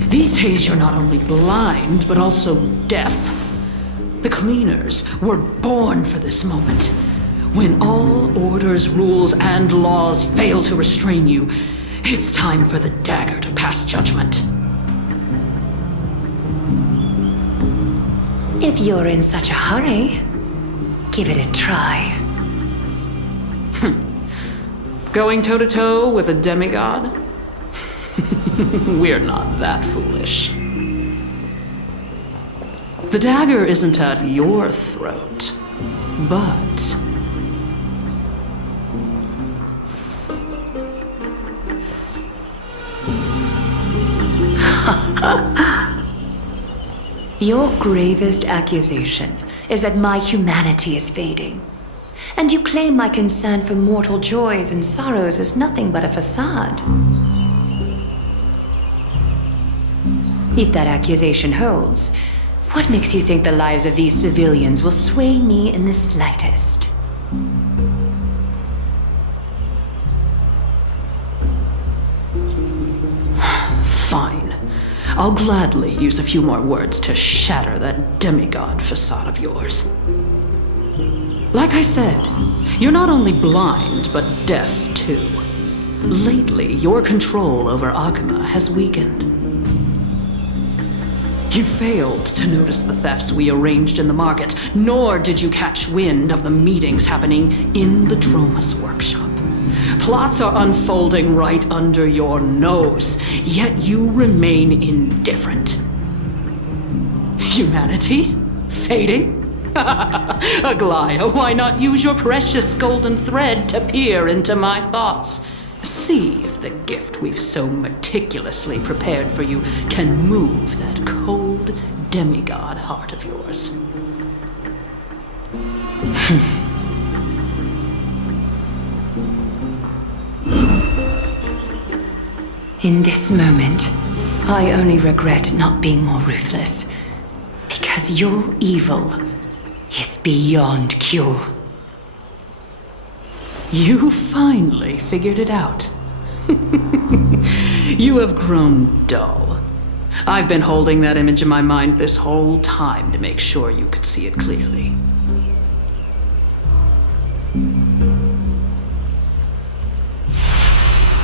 These days you're not only blind, but also deaf. The cleaners were born for this moment. When all orders, rules, and laws fail to restrain you, it's time for the dagger to pass judgment. If you're in such a hurry, give it a try. Going toe-to-toe with a demigod? We're not that foolish. The dagger isn't at your throat, but... Your gravest accusation is that my humanity is fading. And you claim my concern for mortal joys and sorrows is nothing but a facade. If that accusation holds, what makes you think the lives of these civilians will sway me in the slightest? Fine. I'll gladly use a few more words to shatter that demigod facade of yours. Like I said, you're not only blind, but deaf too. Lately, your control over Akuma has weakened. You failed to notice the thefts we arranged in the market, nor did you catch wind of the meetings happening in the Dromus workshop. Plots are unfolding right under your nose, yet you remain indifferent. Humanity? Fading? Aglaya, why not use your precious golden thread to peer into my thoughts? See if the gift we've so meticulously prepared for you can move that cold demigod heart of yours. In this moment, I only regret not being more ruthless. Because your evil is beyond cure. You finally figured it out. You have grown dull. I've been holding that image in my mind this whole time to make sure you could see it clearly.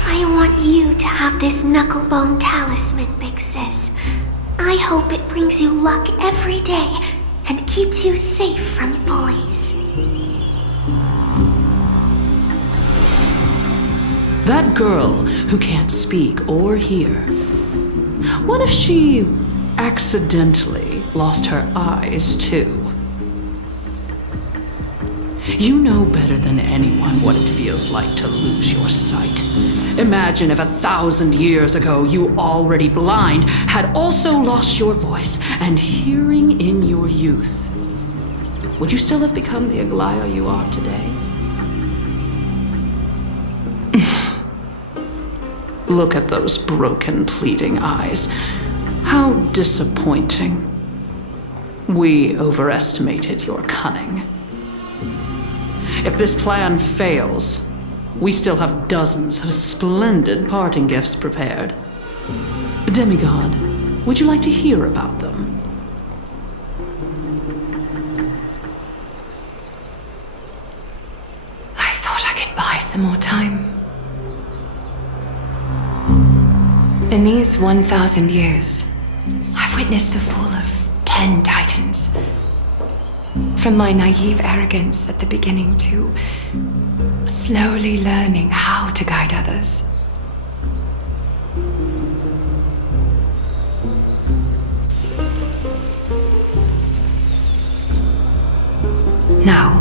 I want you to have this knucklebone talisman, Big Sis. I hope it brings you luck every day and keeps you safe from bullies. That girl who can't speak or hear. What if she accidentally lost her eyes too? You know better than anyone what it feels like to lose your sight. Imagine if 1,000 years ago you, already blind, had also lost your voice and hearing in your youth. Would you still have become the Aglaya you are today? Look at those broken, pleading eyes. How disappointing. We overestimated your cunning. If this plan fails, we still have dozens of splendid parting gifts prepared. Demigod, would you like to hear about them? I thought I could buy some more time. In these 1,000 years, I've witnessed the fall of 10 titans. From my naive arrogance at the beginning to slowly learning how to guide others. Now,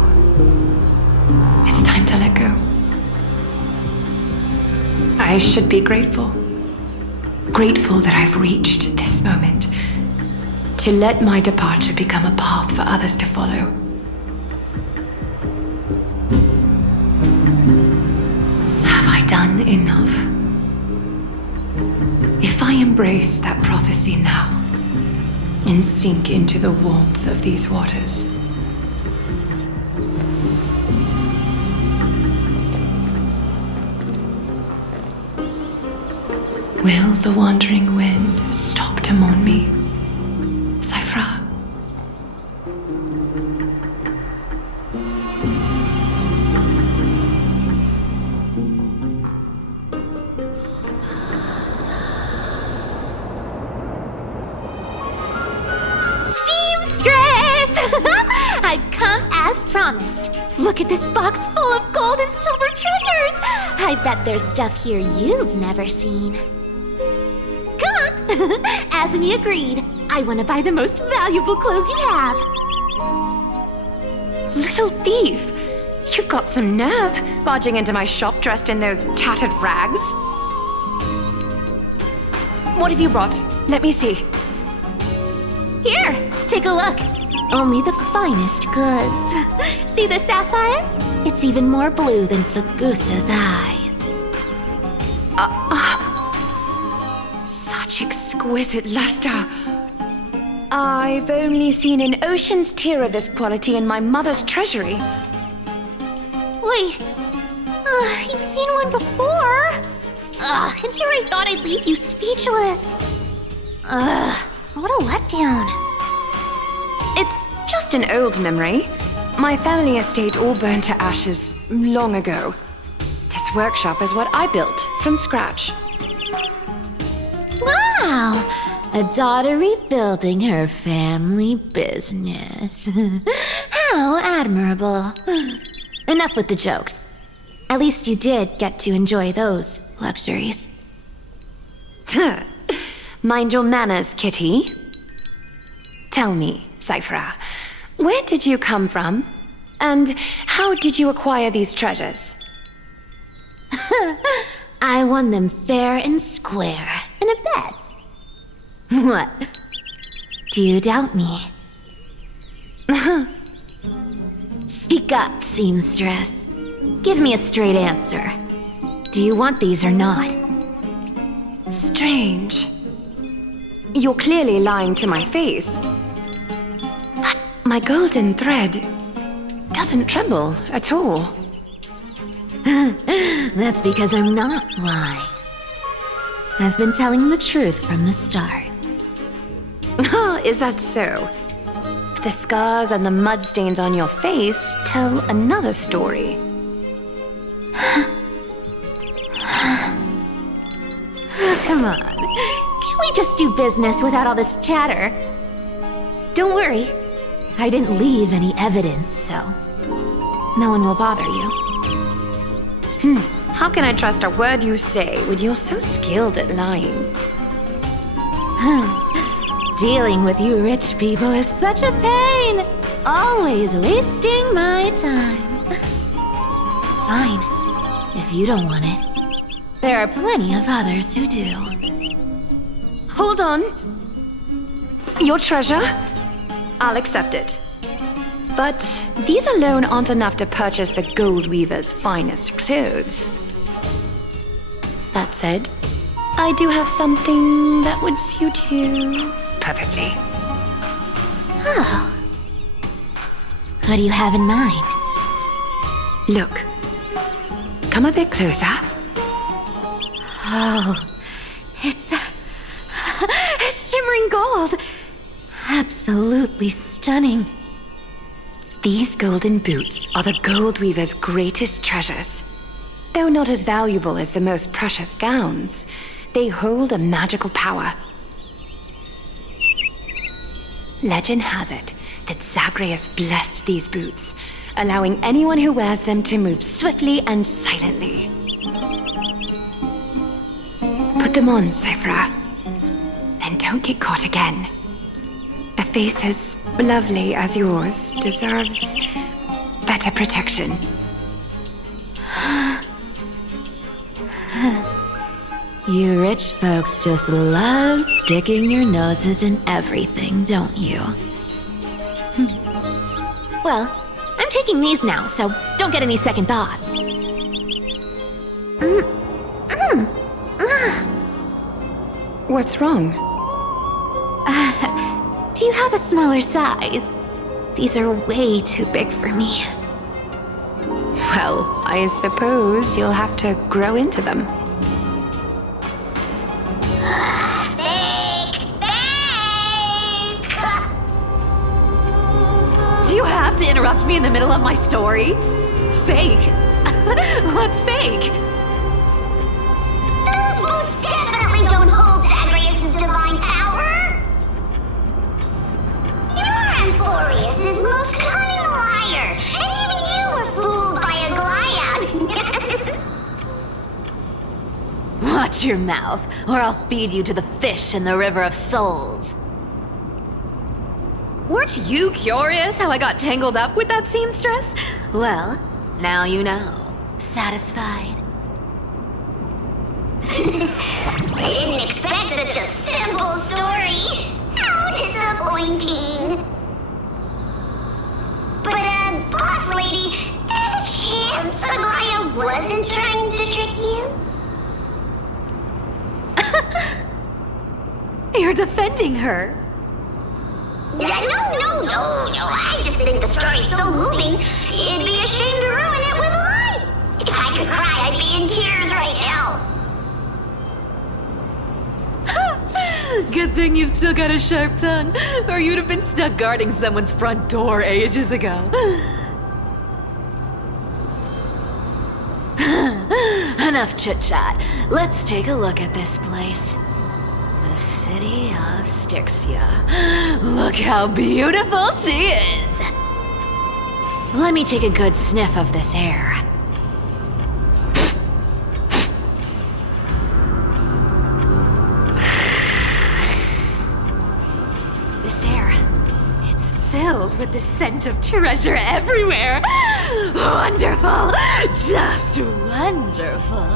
it's time to let go. I should be grateful. Grateful that I've reached this moment. To let my departure become a path for others to follow. Have I done enough? If I embrace that prophecy now and sink into the warmth of these waters, will the wandering wind stop to mourn me? Cyphra? Seamstress! I've come as promised. Look at this box full of gold and silver treasures. I bet there's stuff here you've never seen. Come on! As we agreed, I want to buy the most valuable clothes you have. Little thief! You've got some nerve, barging into my shop dressed in those tattered rags. What have you brought? Let me see. Here, take a look. Only the finest goods. See the sapphire? It's even more blue than Fagusa's eyes. Such exquisite luster. I've only seen an ocean's tear of this quality in my mother's treasury. Wait, you've seen one before. And here I thought I'd leave you speechless. What a letdown. It's just an old memory. My family estate all burned to ashes long ago. This workshop is what I built from scratch. Wow, a daughter rebuilding her family business. How admirable. Enough with the jokes. At least you did get to enjoy those luxuries. Mind your manners, Kitty. Tell me, Cyphera, where did you come from? And how did you acquire these treasures? I won them fair and square in a bet. What? Do you doubt me? Speak up, seamstress. Give me a straight answer. Do you want these or not? Strange. You're clearly lying to my face. But my golden thread doesn't tremble at all. That's because I'm not lying. I've been telling the truth from the start. Is that so? The scars and the mud stains on your face tell another story. Come on. Can't we just do business without all this chatter? Don't worry. I didn't leave any evidence, so no one will bother you. How can I trust a word you say when you're so skilled at lying? Dealing with you rich people is such a pain. Always wasting my time. Fine. If you don't want it. There are plenty of others who do. Hold on. Your treasure? I'll accept it. But these alone aren't enough to purchase the gold weaver's finest clothes. That said, I do have something that would suit you perfectly. Oh. What do you have in mind? Look. Come a bit closer. Oh, it's shimmering gold. Absolutely stunning. These golden boots are the gold weaver's greatest treasures. Though not as valuable as the most precious gowns, they hold a magical power. Legend has it that Zagreus blessed these boots, allowing anyone who wears them to move swiftly and silently. Put them on, Cyphera, and don't get caught again. A face as lovely as yours deserves better protection. You rich folks just love sticking your noses in everything, don't you? Well, I'm taking these now, so don't get any second thoughts. What's wrong? Do you have a smaller size? These are way too big for me. Well, I suppose you'll have to grow into them. Do you have to interrupt me in the middle of my story? Fake? What's fake? Those boots definitely don't hold Zagreus' divine power! Your Amphorius is most cunning liar, and even you were fooled by a Glyad! Watch your mouth, or I'll feed you to the fish in the River of Souls. Weren't you curious how I got tangled up with that seamstress? Well, now you know. Satisfied? I didn't expect such a simple story. How disappointing. But, boss lady, there's a chance Aglaya wasn't trying to trick you? You're defending her. No. I just think the story's so moving, it'd be a shame to ruin it with a lie. If I could cry, I'd be in tears right now. Good thing you've still got a sharp tongue, or you'd have been stuck guarding someone's front door ages ago. Enough chit-chat. Let's take a look at this place. The city of Styxia. Look how beautiful she is! Let me take a good sniff of this air. This air, it's filled with the scent of treasure everywhere. Wonderful! Just wonderful.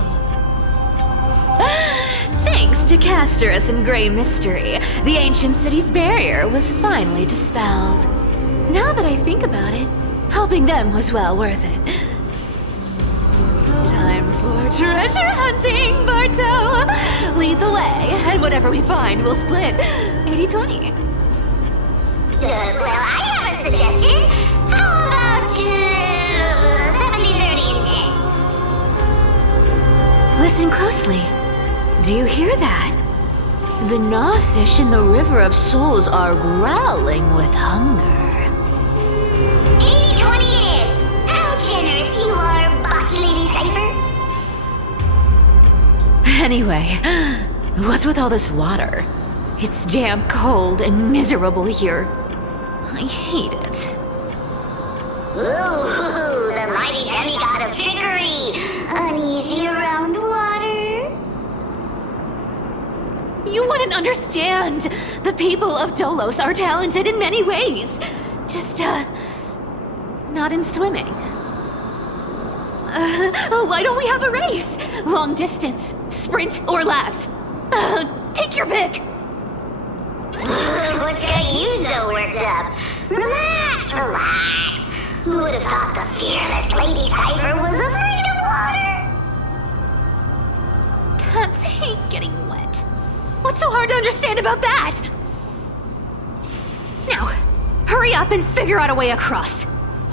Thanks to Castorus and Grey Mystery, the ancient city's barrier was finally dispelled. Now that I think about it, helping them was well worth it. Time for treasure hunting, Barto! Lead the way, and whatever we find, we'll split 80-20. Well, I have a suggestion. How about 70-30 instead? Listen closely. Do you hear that? The gnawfish in the River of Souls are growling with hunger. 80-20 is. How generous you are, Boss Lady Cypher. Anyway, what's with all this water? It's damp, cold, and miserable here. I hate it. Ooh, the mighty demigod of trickery. Uneasy around water. You wouldn't understand. The people of Dolos are talented in many ways. Just, not in swimming. Why don't we have a race? Long distance, sprint, or laps? Take your pick. What's got you so worked up? Relax. Who would have thought the fearless Lady Cypher was afraid of water? Cats hate getting wet. What's so hard to understand about that? Now, hurry up and figure out a way across,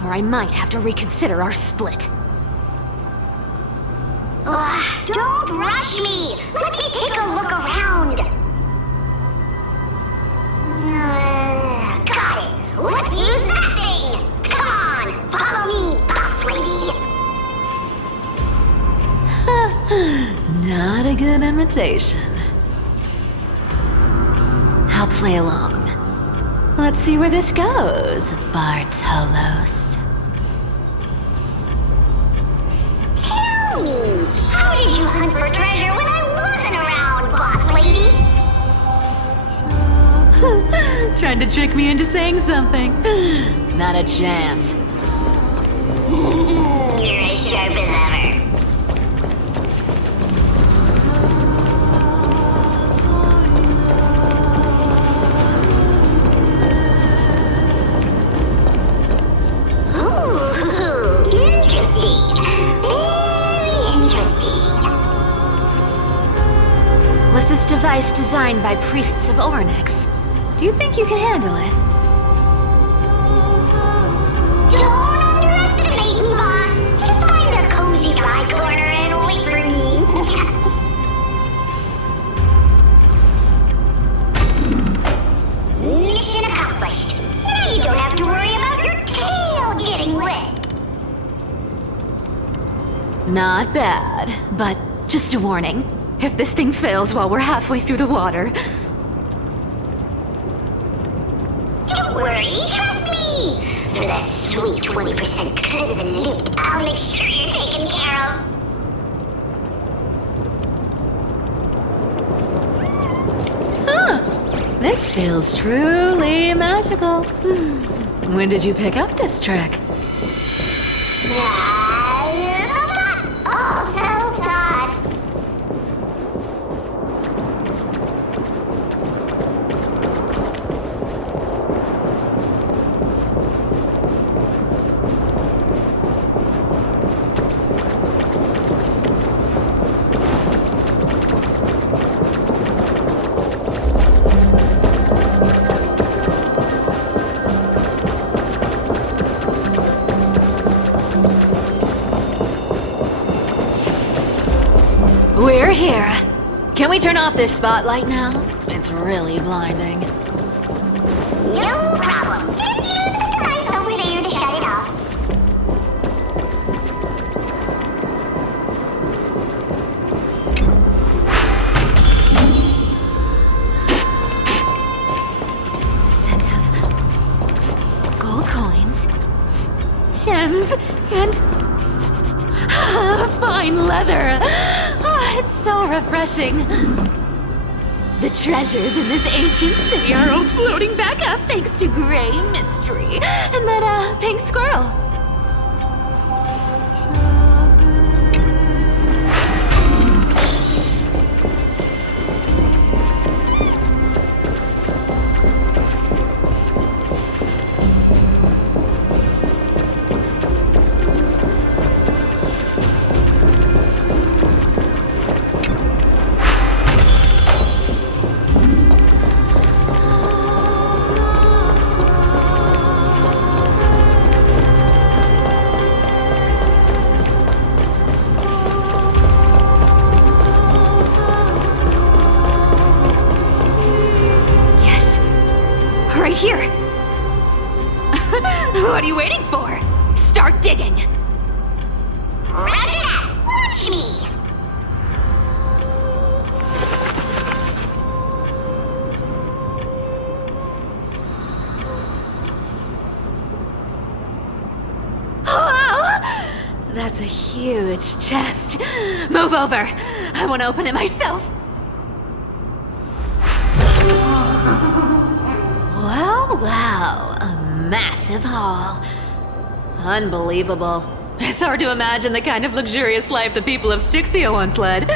or I might have to reconsider our split. Don't rush me! Let me take a look around! Got it! Let's use that thing! Come on, follow me, boss lady! Not a good imitation. I'll play along. Let's see where this goes, Bartolos. Tell me, how did you hunt for treasure when I wasn't around, boss lady? Trying to trick me into saying something. Not a chance. You're as sharp as ever. Was this device designed by priests of Ornyx? Do you think you can handle it? Don't underestimate me, boss. Just find a cozy dry corner and wait for me. Mission accomplished. Now you don't have to worry about your tail getting wet. Not bad, but just a warning. If this thing fails while we're halfway through the water... Don't worry, trust me! For that sweet 20% cut of the loot, I'll make sure you're taken care of. This feels truly magical. When did you pick up this trick? All self-taught. Can we turn off this spotlight now? It's really blinding. No problem. Just use the device over there to shut it off. The scent of gold coins, gems, and fine leather. It's so refreshing. The treasures in this ancient city are all floating back up thanks to Grey Mystery and that pink squirrel. Right here. What are you waiting for? Start digging. Roger that. Watch me. Wow! That's a huge chest. Move over. I want to open it myself. Wow, a massive haul. Unbelievable. It's hard to imagine the kind of luxurious life the people of Styxia once led.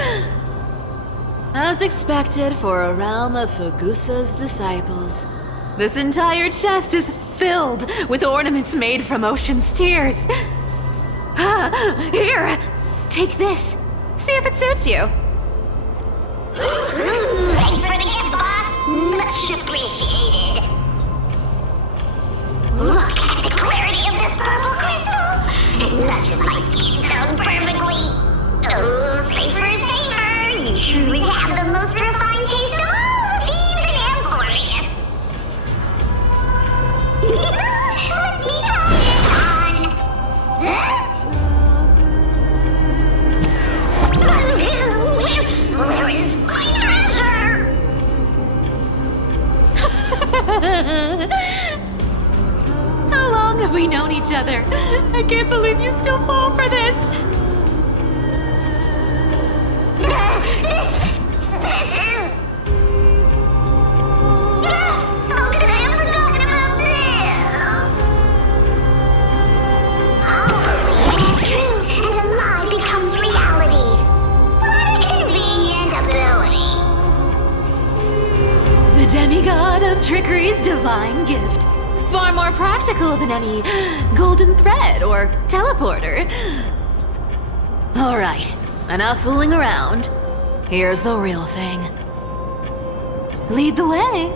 As expected for a realm of Fugusa's disciples, this entire chest is filled with ornaments made from ocean's tears. Here, take this. See if it suits you. Thanks for the gift, boss. Much appreciated. Look at the clarity of this purple crystal. It matches my skin tone perfectly. Oh, safer, safer. You truly have the most refined taste of all thieves and Amphorius. Let me try it on. Huh? Where is my treasure? How long have we known each other? I can't believe you still fall for this. This is... How could I have forgotten about this? Believing is true, and a lie becomes reality. What a convenient ability. The demigod of trickery's divine gift. Far more practical than any golden thread or teleporter. All right, enough fooling around. Here's the real thing. Lead the way.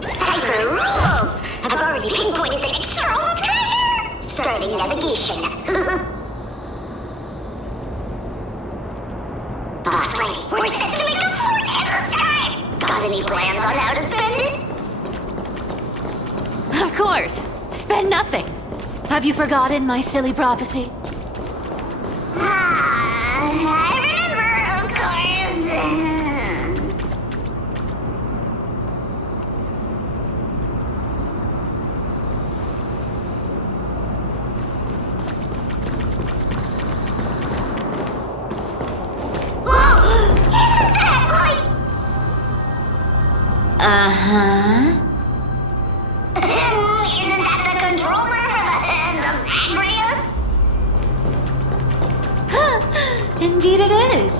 Cipher rules! I've already pinpointed the next trove of treasure! Starting navigation. Boss lady, we're set to make a fortune this time! Got any plans on how to spend it? Of course. Spend nothing. Have you forgotten my silly prophecy? I remember, of course. Whoa! Isn't that like... Uh-huh. Isn't that the controller for the hand of Zagreus? Indeed it is.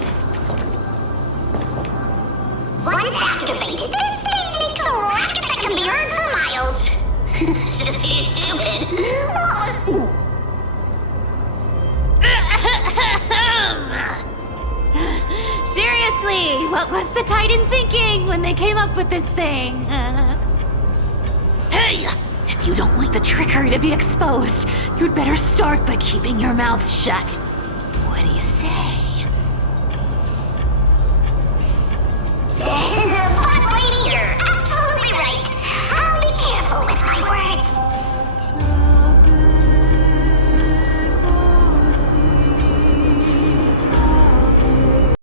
Once activated, this thing makes a racket that can be heard for miles. It's just too stupid. Seriously, what was the Titan thinking when they came up with this thing? Hey! If you don't want the trickery to be exposed, you'd better start by keeping your mouth shut. What do you say?